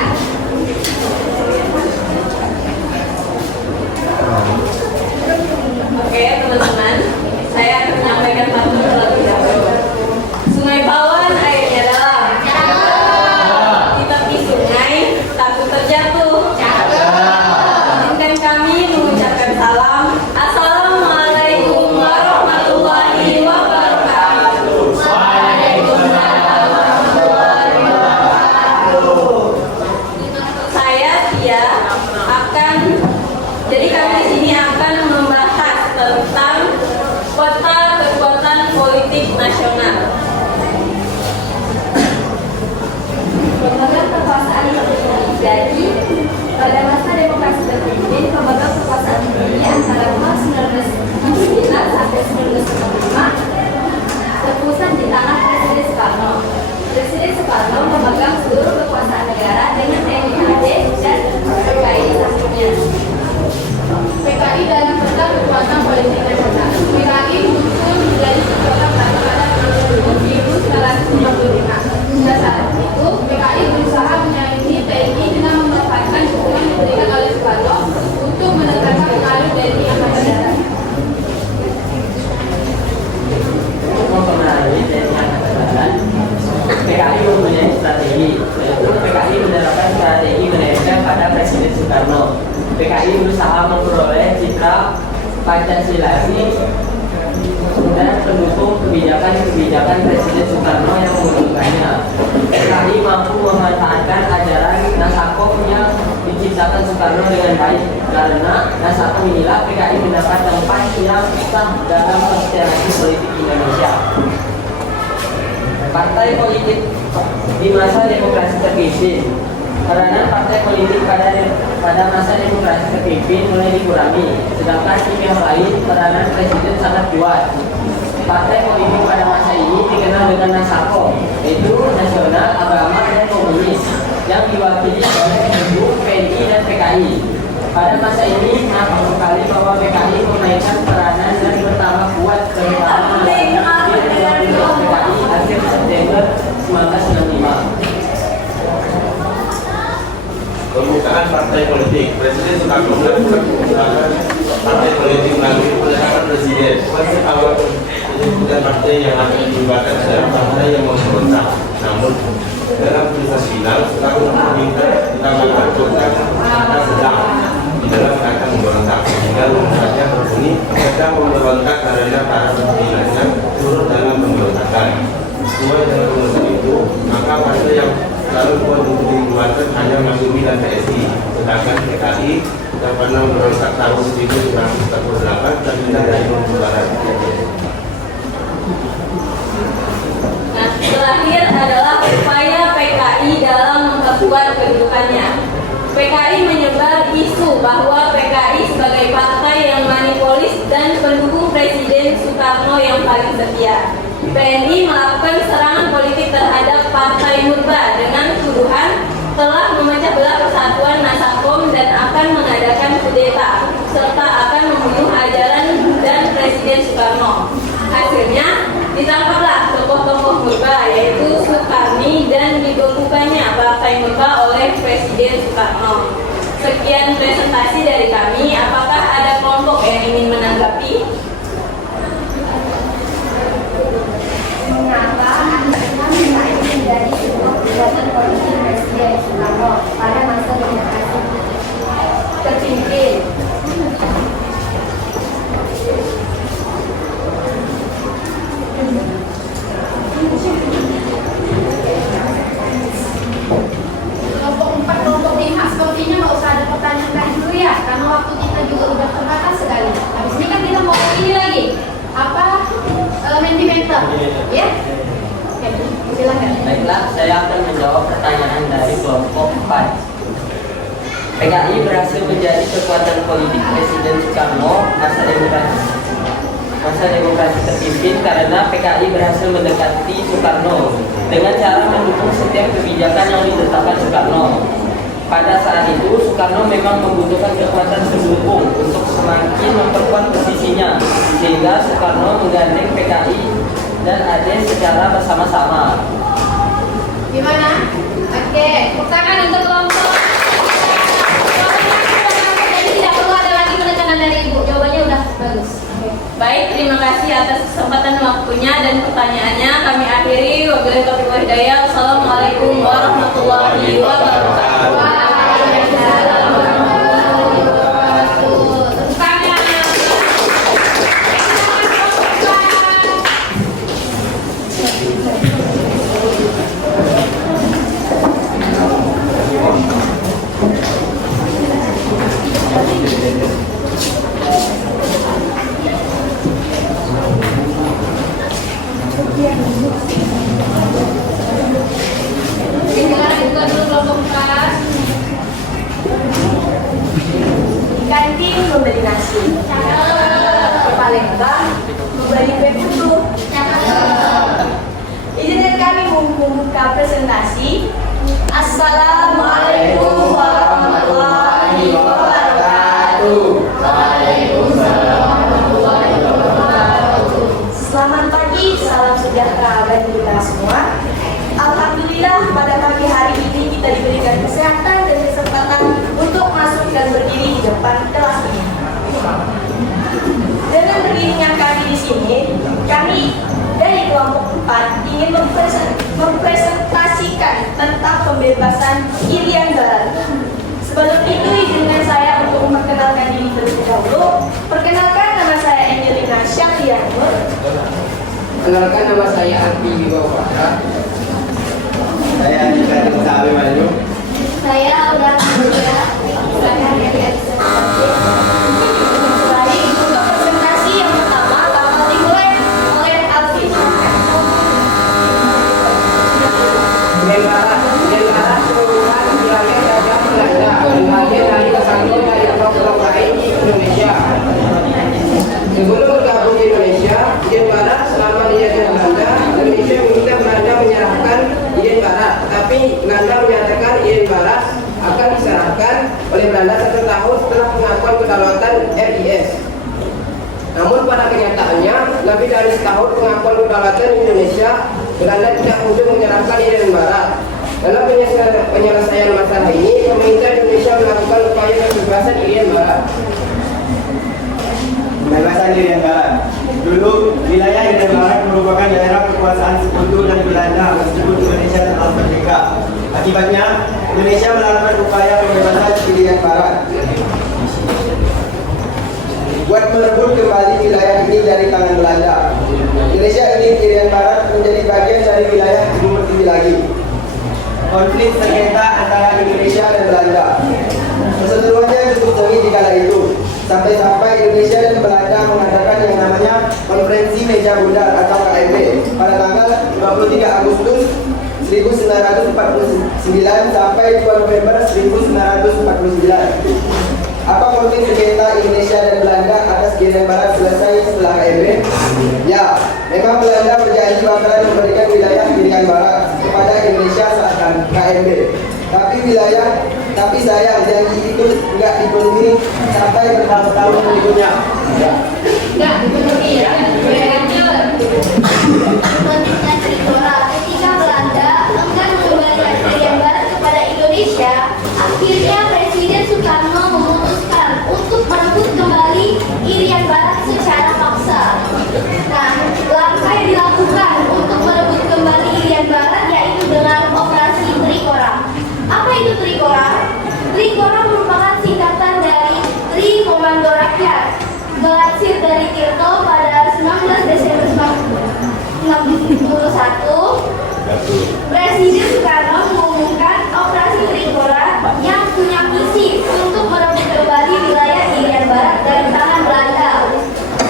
Pancasila dan pendukung kebijakan-kebijakan Presiden Soekarno yang menguntungkannya. PKI mampu memanfaatkan ajaran Nasakom yang diciptakan Soekarno dengan baik, karena Nasakom inilah PKI mendapat tempat yang sah dalam konstelasi politik Indonesia. Partai politik di masa demokrasi terpimpin. Peranan partai politik pada masa demokrasi terpimpin mulai dikurangi, sedangkan di pihak lain peranan presiden sangat kuat. Partai politik pada masa ini dikenal dengan Nasakom, yaitu nasional, agama, dan komunis, yang diwakili oleh NU, PNI, dan PKI. Pada masa ini nampak sekali bahwa PKI memainkan peranan dan bertambah kuat terutama dalam PKI akhir September 1995. Pembukaan partai politik. Presiden Soekarno melakukan pembukaan partai politik melalui penetapan presiden. Konsep awal dan partai yang akan dilibatkan adalah partai yang memberontak. Namun dalam tulisan final, Soekarno meminta ditambahkan kata sedang di dalam kata memberontak, sehingga rumusnya berbunyi sedang memberontak karena para pimpinannya turut dalam pemberontakan. Sesuai dengan rumusan itu, maka partai yang selalu kuat untuk dikeluarkan hanya Masyumi dan PSI, sedangkan PKI yang pernah memberontak tahun 1948 dan pindah dari Lombok Barat. Nah, terakhir adalah upaya PKI dalam memperkuat kedudukannya. PKI menyebar isu bahwa PKI sebagai partai yang manipolis dan pendukung Presiden Soekarno yang paling setia. PNI melakukan serangan politik terhadap Partai Murba dengan tuduhan telah memecah belah persatuan Nasakom dan akan mengadakan kudeta serta akan membunuh ajaran dan Presiden Soekarno. Hasilnya ditangkaplah tokoh-tokoh Murba yaitu Soekarni dan dibekukannya Partai Murba oleh Presiden Soekarno. Sekian presentasi dari kami. Apakah ada kelompok yang ingin menanggapi? Mengapa akhirnya PKI menjadi sebuah gerakan politik Presiden Soekarno pada masa demokrasi terpimpin? Kelompok 4, kelompok 5 sepertinya nggak usah ada pertanyaan dulu ya, karena waktu kita juga udah terbatas sekali. Habis ini kan kita mau ini lagi apa mentimeter, ya? Oke, silakan. Baiklah, saya akan menjawab pertanyaan dari kelompok 4. PKI berhasil menjadi kekuatan politik Presiden Soekarno masa demokrasi terpimpin karena PKI berhasil mendekati Soekarno dengan cara mendukung setiap kebijakan yang ditetapkan Soekarno. Pada saat itu, Soekarno memang membutuhkan kekuatan pendukung untuk semakin memperkuat posisinya, sehingga Soekarno menggandeng PKI dan AD secara bersama-sama. Gimana? Oke, tepuk tangan untuk kelompok. Jadi tidak perlu ada lagi penekanan dari Ibu. Jawabannya udah bagus. Baik, terima kasih atas kesempatan waktunya dan pertanyaannya. Kami akhiri. Wabillahi taufiq wal hidayah. Wassalamualaikum warahmatullahi wabarakatuh. Kantin membeli nasi, Palembang membeli kue putu. Izinkan kami membuka presentasi. Assalamualaikum warahmatullahi wabarakatuh. Selamat pagi, salam sejahtera bagi kita semua. Alhamdulillah pada pagi hari ini kita diberikan kesehatan dan kesempatan untuk masuk dan berdiri di depan kelas ini. Dengan berdirinya kami di sini, kami dari kelompok 4 ingin mempresentasikan tentang pembebasan Irian Barat. Sebelum itu izinkan saya untuk memperkenalkan diri terlebih dahulu. Perkenalkan, Yanur. Kenalkan, nama saya Arfi Wibawa Putra. Saya Andika Rizka Abimanyu. Saya Aura Mulia. Saya dari Baik, untuk presentasi yang pertama bakal dimulai oleh Alvin. Negara merupakan wilayah dagang Belanda dan bagian dari kesatuan dari pulau-pulau lain di Indonesia. Sebelum bergabung di Indonesia, Irian Barat selama dijajah Belanda, Indonesia meminta Belanda menyerahkan Irian Barat, tapi Belanda menyatakan Irian Barat akan diserahkan oleh Belanda 1 tahun setelah pengakuan kedaulatan RIS. Namun pada kenyataannya, lebih dari setahun pengakuan kedaulatan Indonesia, Belanda tidak kunjung menyerahkan Irian Barat. Dalam penyelesaian masalah ini, pemerintah Indonesia melakukan upaya pembebasan Irian Barat. Pembebasan Irian Barat. Dulu, wilayah Irian Barat merupakan daerah kekuasaan Sekutu dan Belanda meskipun Indonesia telah merdeka. Akibatnya, Indonesia melakukan upaya pembebasan Irian Barat buat merebut kembali wilayah ini dari tangan Belanda. Indonesia ingin Irian Barat menjadi bagian dari wilayah Timur Pertiwi lagi. Konflik sengketa antara Indonesia dan Belanda keseluruhannya cukup sengit di kala itu, sampai-sampai Indonesia dan Belanda mengadakan yang namanya Konferensi Meja Bundar atau KMB pada tanggal 23 Agustus 1949 sampai 2 November 1949. Apa konflik sengketa Indonesia dan Belanda atas Irian Barat selesai setelah KMB? Ya, memang Belanda berjanji bakalan memberikan wilayah Irian Barat kepada Indonesia saat KMB. Tapi sayang janji itu nggak dipenuhi sampai bertahun-tahun berikutnya. Nggak dipenuhi ya. Lanjut. Konflik Trikora. Ketika Belanda enggan mengembalikan Irian Barat kepada Indonesia, akhirnya Presiden Soekarno memutuskan untuk merebut kembali Irian Barat secara paksa. Nah, langkah yang dilakukan untuk merebut kembali Irian Barat yaitu dengan operasi Trikora. Apa itu Trikora? Trikora merupakan singkatan dari Tri Komando Rakyat. Dilansir dari Tirto pada 19 Desember 1961, Presiden Soekarno mengumumkan operasi Trikora yang punya misi untuk merebut kembali wilayah Irian Barat dari tangan Belanda.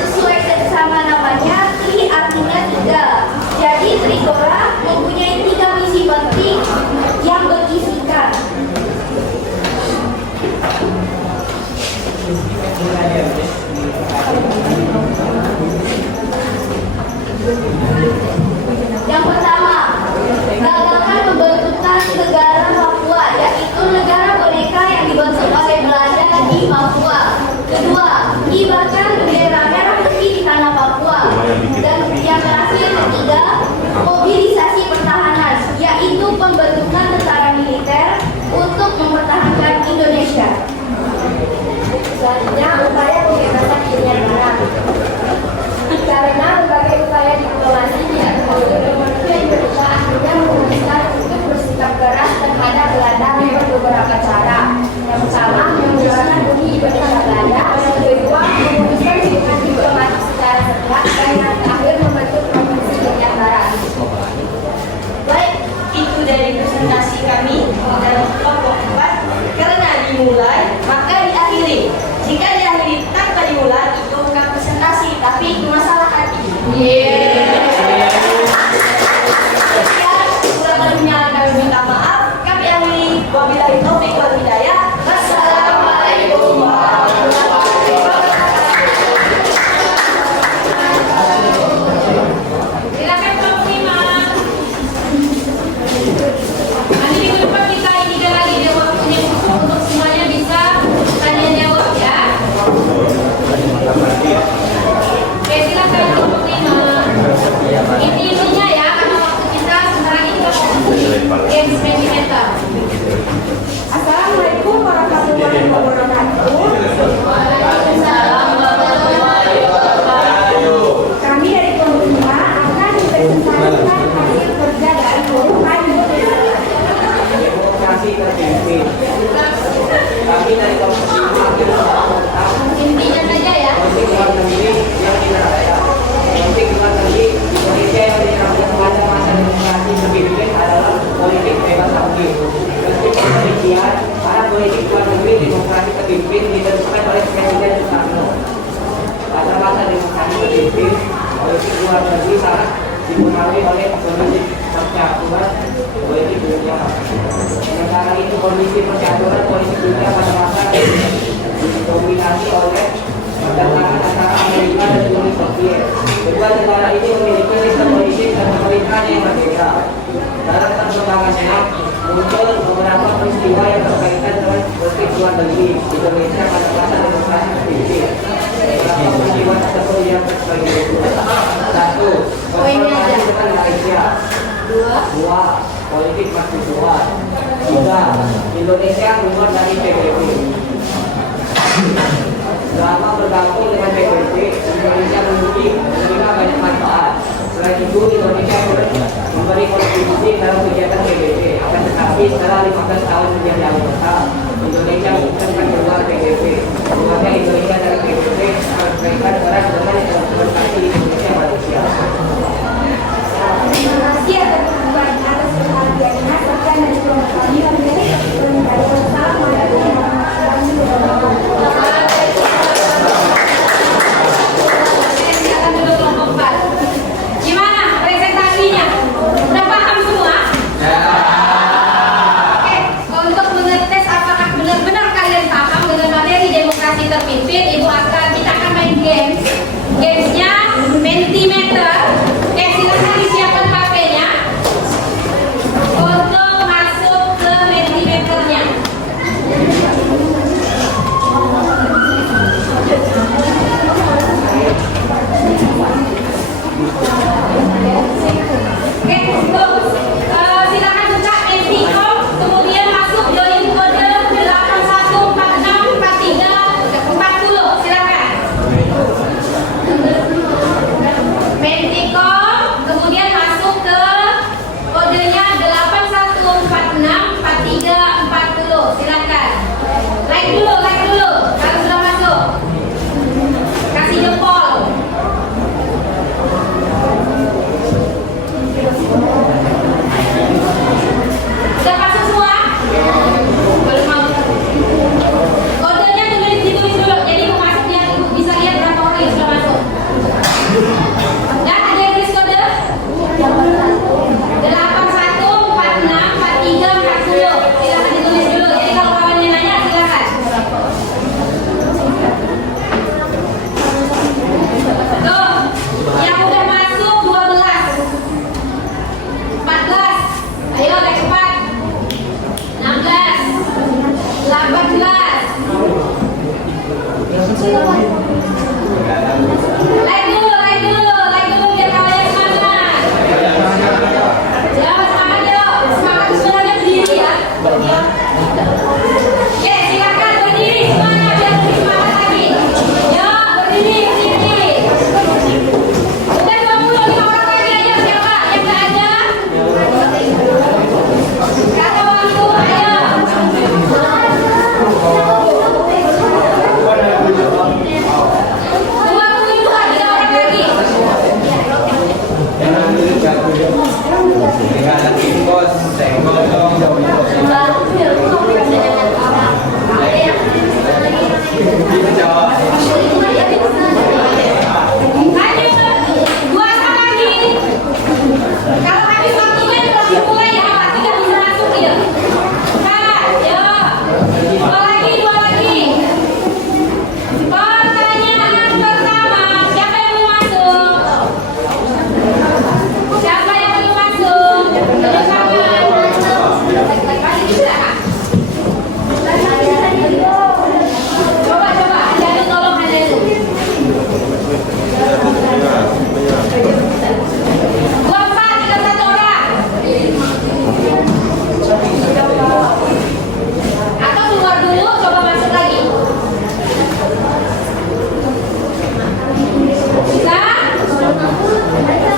Sesuai sama namanya, Tri artinya 3. Jadi Trikora mempunyai 3 misi penting yang berisikan yang pertama, gagalkan pembentukan negara Papua, yaitu negara boneka yang dibentuk oleh Belanda di Papua. Kedua, kibarkan bendera merah putih di tanah Papua. Dan yang terakhir, ketiga, mobilisasi pertahanan, yaitu pembentukan tentara militer untuk mempertahankan Indonesia. Selanjutnya, upaya pembebasan Irian Barat. Karena berbagai upaya diplomasi oleh Komisi Percaturan Politik Dunia. Sementara itu Komisi Percaturan Politik Dunia pada masa didominasi oleh perdagangan antara Amerika dan Uni Soviet. Kedua negara ini memiliki sistem politik dan pemerintahan yang berbeda. Dalam perkembangannya muncul beberapa peristiwa yang berkaitan dengan politik luar negeri Indonesia pada masa demokrasi terpimpin. Beberapa peristiwa tersebut yang sebagai berikut. 1. Konfrontasi dengan Malaysia. 2. Politik mahasiswa. 3. Indonesia keluar dari PBB. Selama bergabung dengan PBB, Indonesia menerima banyak manfaat. Selain itu, Indonesia memberi kontribusi dalam kegiatan PBB. Akan tetapi, setelah 15 tahun menjadi anggota, Indonesia memutuskan keluar PBB. Keluarga Indonesia dari PBB berkaitan erat dengan konfrontasi Indonesia Malaysia. Terima kasih atas perhatian atas perhatiannya serta dari kelompok kami Gimana presentasinya? Udah paham semua? Oke, untuk mengetes apakah benar-benar kalian paham dengan materi demokrasi terpimpin, kita akan main games. Gamesnya Mentimeter. Silakan disiapkan HP-nya untuk masuk ke Mentimeternya. Oke, silakan buka Menticom, kemudian masuk join kode 81464340. Silakan. Menticom, kemudian masuk ke kodenya 81464340. Silakan. Like dulu kalau sudah masuk. Kasih jempol. Sudah masuk semua? Belum mau. Kodenya ditulis dulu. Jadi ibu masuknya ibu bisa lihat berapa orang yang sudah masuk. Dan ada yang tulis kode 81464340. Silakan ditulis dulu. Jadi kalau kawannya nanya silakan. Tuh, yang udah masuk 12, 14. Ayo naik cepat. 16, 18. Like dulu biar kalian semangat. Ya, semangat yuk. Semangat sebenarnya berdiri ya. Oke, silakan berdiri semuanya biar lebih semangat lagi. Yuk, berdiri. Udah 25 orang lagi aja siapa yang nggak ada? Kata waktu, ayo. Kalau habis waktunya belum mulai ya, tidak bisa masuk ya. Nah, dua lagi. Pertanyaan pertama, siapa yang belum masuk? Tunjuk tangan. Lagi bisa. Coba, ada yang tolong ada itu. 24, tinggal 1 orang. Atau keluar dulu, coba masuk lagi. Bisa?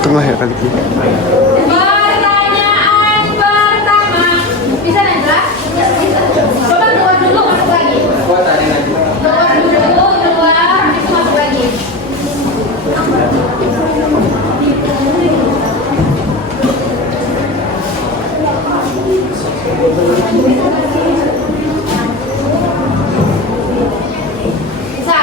Tengah ya kali ini. Pertanyaan pertama. Bisa Nendra? Coba keluar dulu, masuk lagi. Keluar dulu, habis itu masuk lagi. Bisa?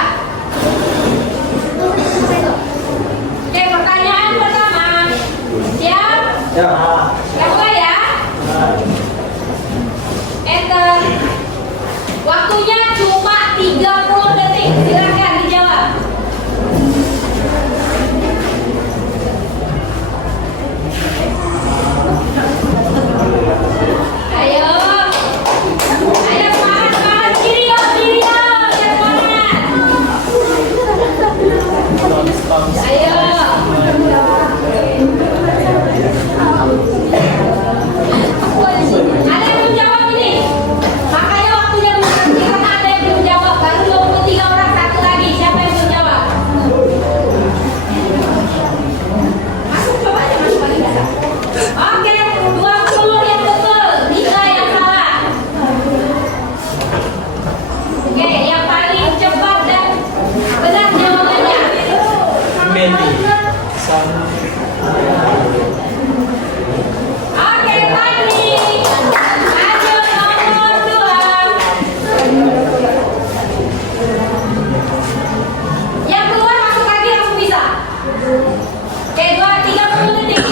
Oke, pertanyaan pertama. Siapa Ya. Yang kedua ya. Enter. Waktunya cuma 30 detik. Silakan dijawab. Ayo. Ayo semangat kiri yo, biar semangat. Ayo. Ada yang belum jawab ini? Makanya waktunya belum nanti karena ada yang belum jawab. Baru 23 orang, satu lagi. Siapa yang belum jawab? Masuk, coba aja masuk lagi bisa. Oke, 20 yang betul, 3 yang salah. Oke, yang paling cepat dan benar jawabannya. Oke, Fadli. Ayo nomor 2. Yang keluar masuk lagi langsung bisa. Oke, 30 detik.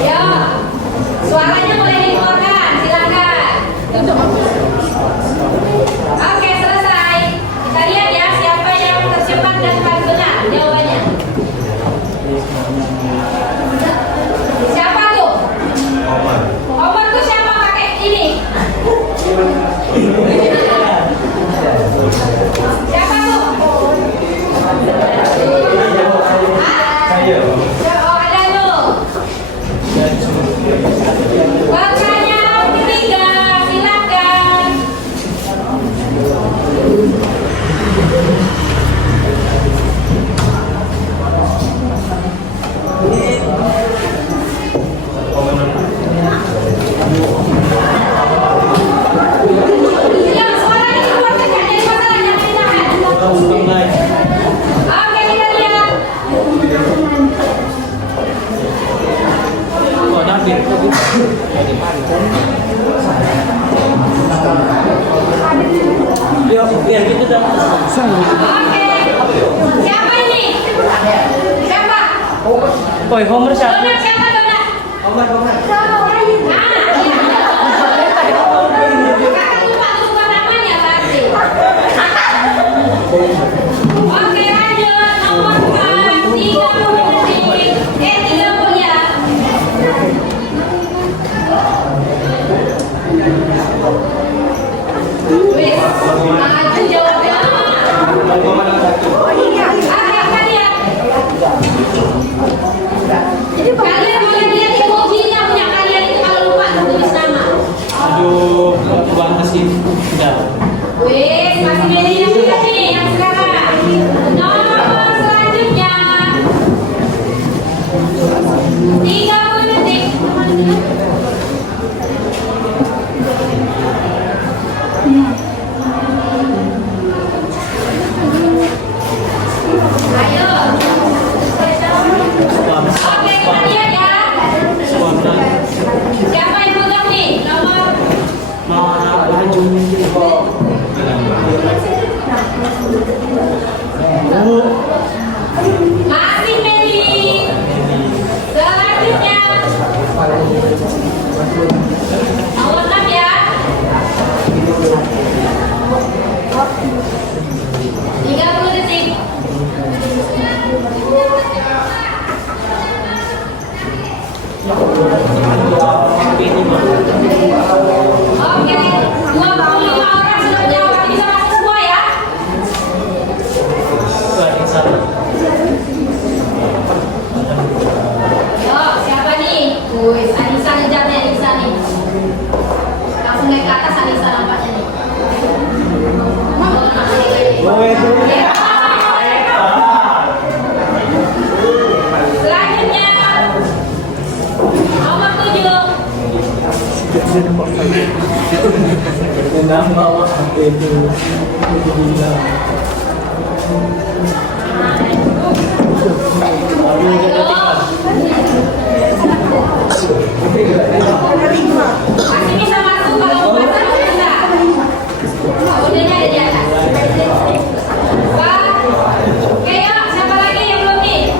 Ya, suaranya boleh dikeluarkan, silakan. Oke, selesai. Kita lihat ya siapa yang tercepat dan paling benar jawabannya. Siapa tuh? Omar tuh siapa pakai ini? Siapa tuh? Oh, ada tuh. Pertanyaan ketiga, silakan. Yang suaranya keluar kan jadi masalah, jangan ditahan. Oke, kita lihat. Oke. Siapa ini? Siapa? Donat siapa Donat? Nah, iya. Kakak lupa tuh suka namanya berarti. Oke, lanjut. Nomor 4, 30 detik. 30 ya. Wih, maju jawabnya. Oke, kita lihat. Kalian boleh lihat emojinya punya kalian itu kalau lupa tulis nama. Wih, masih milih yang juga nih yang sekarang. Nomor selanjutnya 30 detik. Ayo. Oke, kita lihat ya. Siapa yang pegang nih? Nomor masih Meli. Selanjutnya nomor 6 ya. 30 detik. Oke, 25 orang sudah menjawab. Bisa masuk semua ya. Yo, siapa nih? Wih, Anissa ngejar nih, Anissa nih. Langsung naik ke atas Anissa nampaknya nih. Ya. Selanjutnya nomor 7. Masih bisa masuk kalau mau masuk bisa. mobilnya ada di atas. Pak, oke yuk, siapa lagi yang belum nih?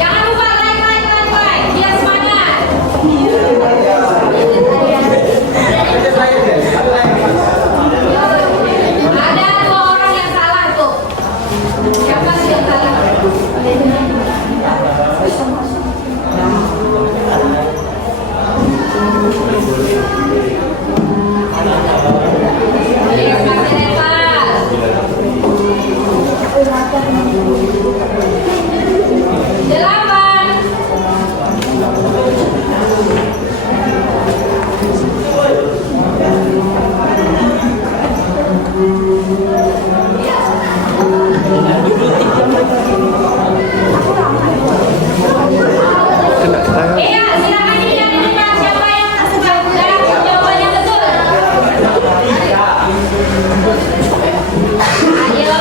Jangan lupa like, biar semangat. Ada 2 orang yang salah tuh. Siapa sih yang salah? Yes, masih lepas. 8. Iya, silakan identifikasi siapa yang jawabannya betul. Ayo,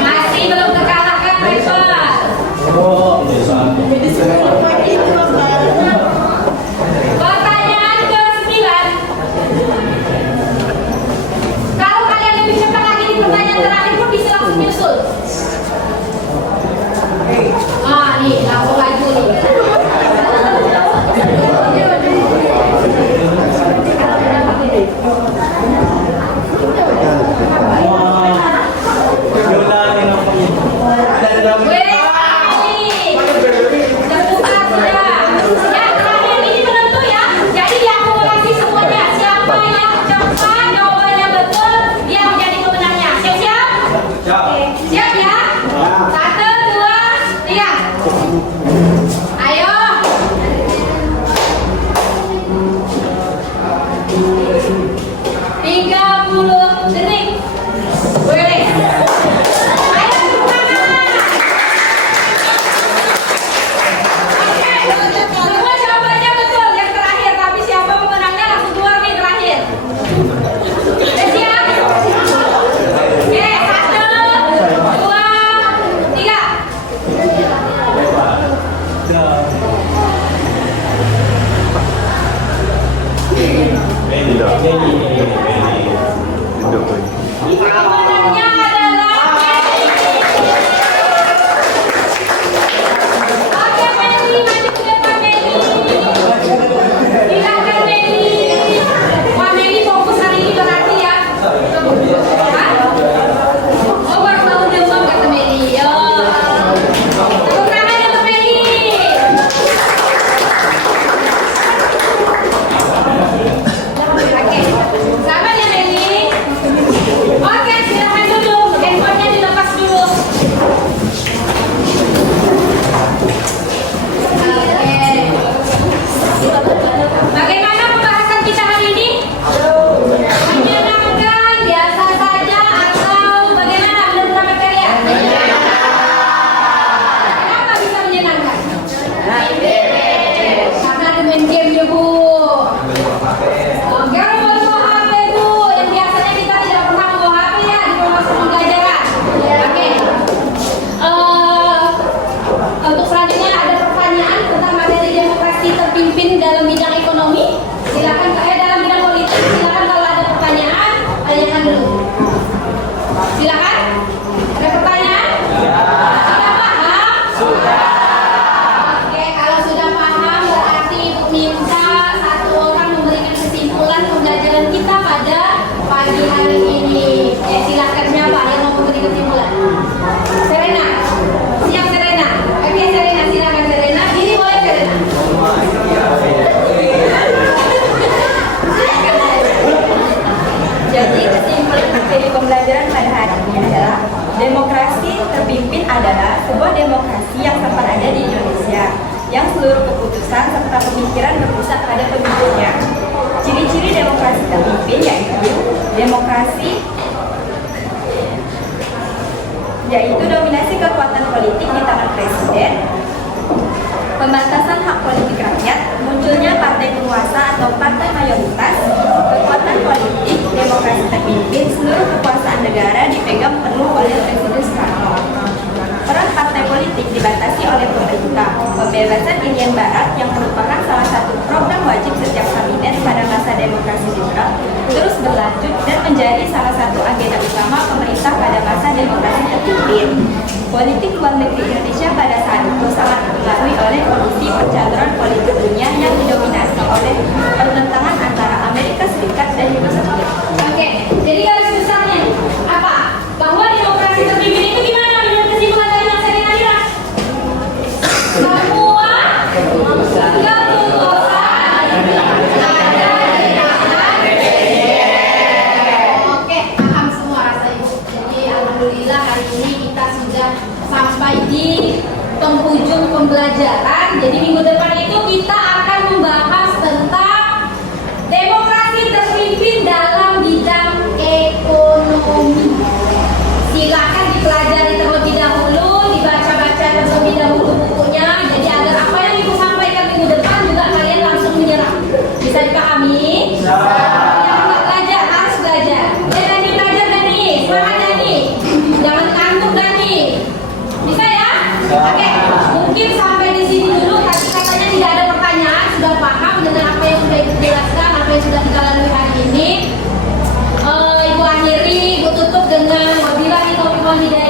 masih belum terkalahkan, Pepper. Pertanyaan ke-9. Kalau kalian lebih cepat lagi di pertanyaan terakhir, pun bisa langsung nyusul. Nih, langsung laju nih. Siap ya? 1, 2, 3. Ayo. 30 detik. Boleh. Ayo tepuk tangan. Oke, semua jawabannya betul yang terakhir, tapi siapa pemenangnya langsung keluar nih terakhir. Udah siap? Oke, 1, 2, 3. Pemenangnya adalah Oke, Meli, maju ke depan, Meli. Silakan, Meli. Wah, Meli fokus hari ini berarti ya. Hah? Oh, baru tahu demam kata Meli. Yo. Tepuk tangan untuk Meli. Oke, sabar ya Meli. Oke, silakan dulu. Handphonenya dilepas dulu. Bagaimana pembahasan kita hari ini? Menyenangkan, biasa saja, atau bagaimana? Benar-benar materi ya? Kenapa bisa menyenangkan? Karena ada main game ya Bu. Oke, bawa HP Bu. Yang biasanya kita tidak pernah membawa HP ya di proses pembelajaran. Oke. Untuk selanjutnya ada pertanyaan tentang materi demokrasi terpimpin dalam bidang ekonomi. Silakan dalam bidang politik. Silakan kalau ada pertanyaan, tanyakan dulu. Silakan. Ada pertanyaan? Sudah paham? Sudah. Oke, kalau sudah paham berarti Ibu minta satu orang memberikan kesimpulan pembelajaran kita pada pagi hari ini. Silakan siapa yang mau memberi kesimpulan? Serena. Siap Serena. Oke Serena, silakan Serena. Diri boleh Serena. Jadi kesimpulan materi pembelajaran pada hari ini adalah demokrasi terpimpin adalah sebuah demokrasi yang sempat ada di Indonesia, yang seluruh keputusan serta pemikiran berpusat pada pemimpinnya. Ciri-ciri demokrasi terpimpin yaitu dominasi kekuatan politik di tangan presiden, pembatasan hak politik rakyat, munculnya partai penguasa atau partai mayoritas, kekuatan politik, demokrasi terpimpin, seluruh kekuasaan negara dipegang penuh oleh Presiden Soekarno. Peran partai politik dibatasi oleh pemerintah, pembebasan Irian Barat yang merupakan salah satu program terus berlanjut dan menjadi salah satu agenda utama pemerintah pada masa demokrasi terpimpin. Politik luar negeri Indonesia pada saat itu sangat dipengaruhi oleh kondisi percaturan politik dunia yang didominasi oleh pertentangan antara Amerika Serikat dan Uni Soviet. Oke, jadi garis besarnya apa? Bahwa demokrasi terpimpin itu gimana menurut kesimpulan dari Mas Erina Dira? Semua keputusan Oke, paham semua rasa ibu. Jadi alhamdulillah hari ini kita sudah sampai di penghujung pembelajaran. Jadi minggu depan itu kita akan membahas tentang demokrasi terpimpin dalam bidang ekonomi. Silakan dipelajari terlebih dahulu, dibaca-baca terlebih dahulu bukunya. Jadi agar apa yang ibu sampaikan minggu depan juga kalian langsung menyerap. Bisa dipahami? Yang nggak belajar harus belajar. Ya Dani belajar Dani, semangat Dani. Jangan ngantuk Dani. Bisa ya? Oke, mungkin sampai di sini dulu. Tadi katanya tidak ada pertanyaan, sudah paham dengan apa yang sudah dijelaskan, apa yang sudah kita lalui hari ini. Ibu akhiri, ibu tutup dengan wabillahi taufiq wal hidayah.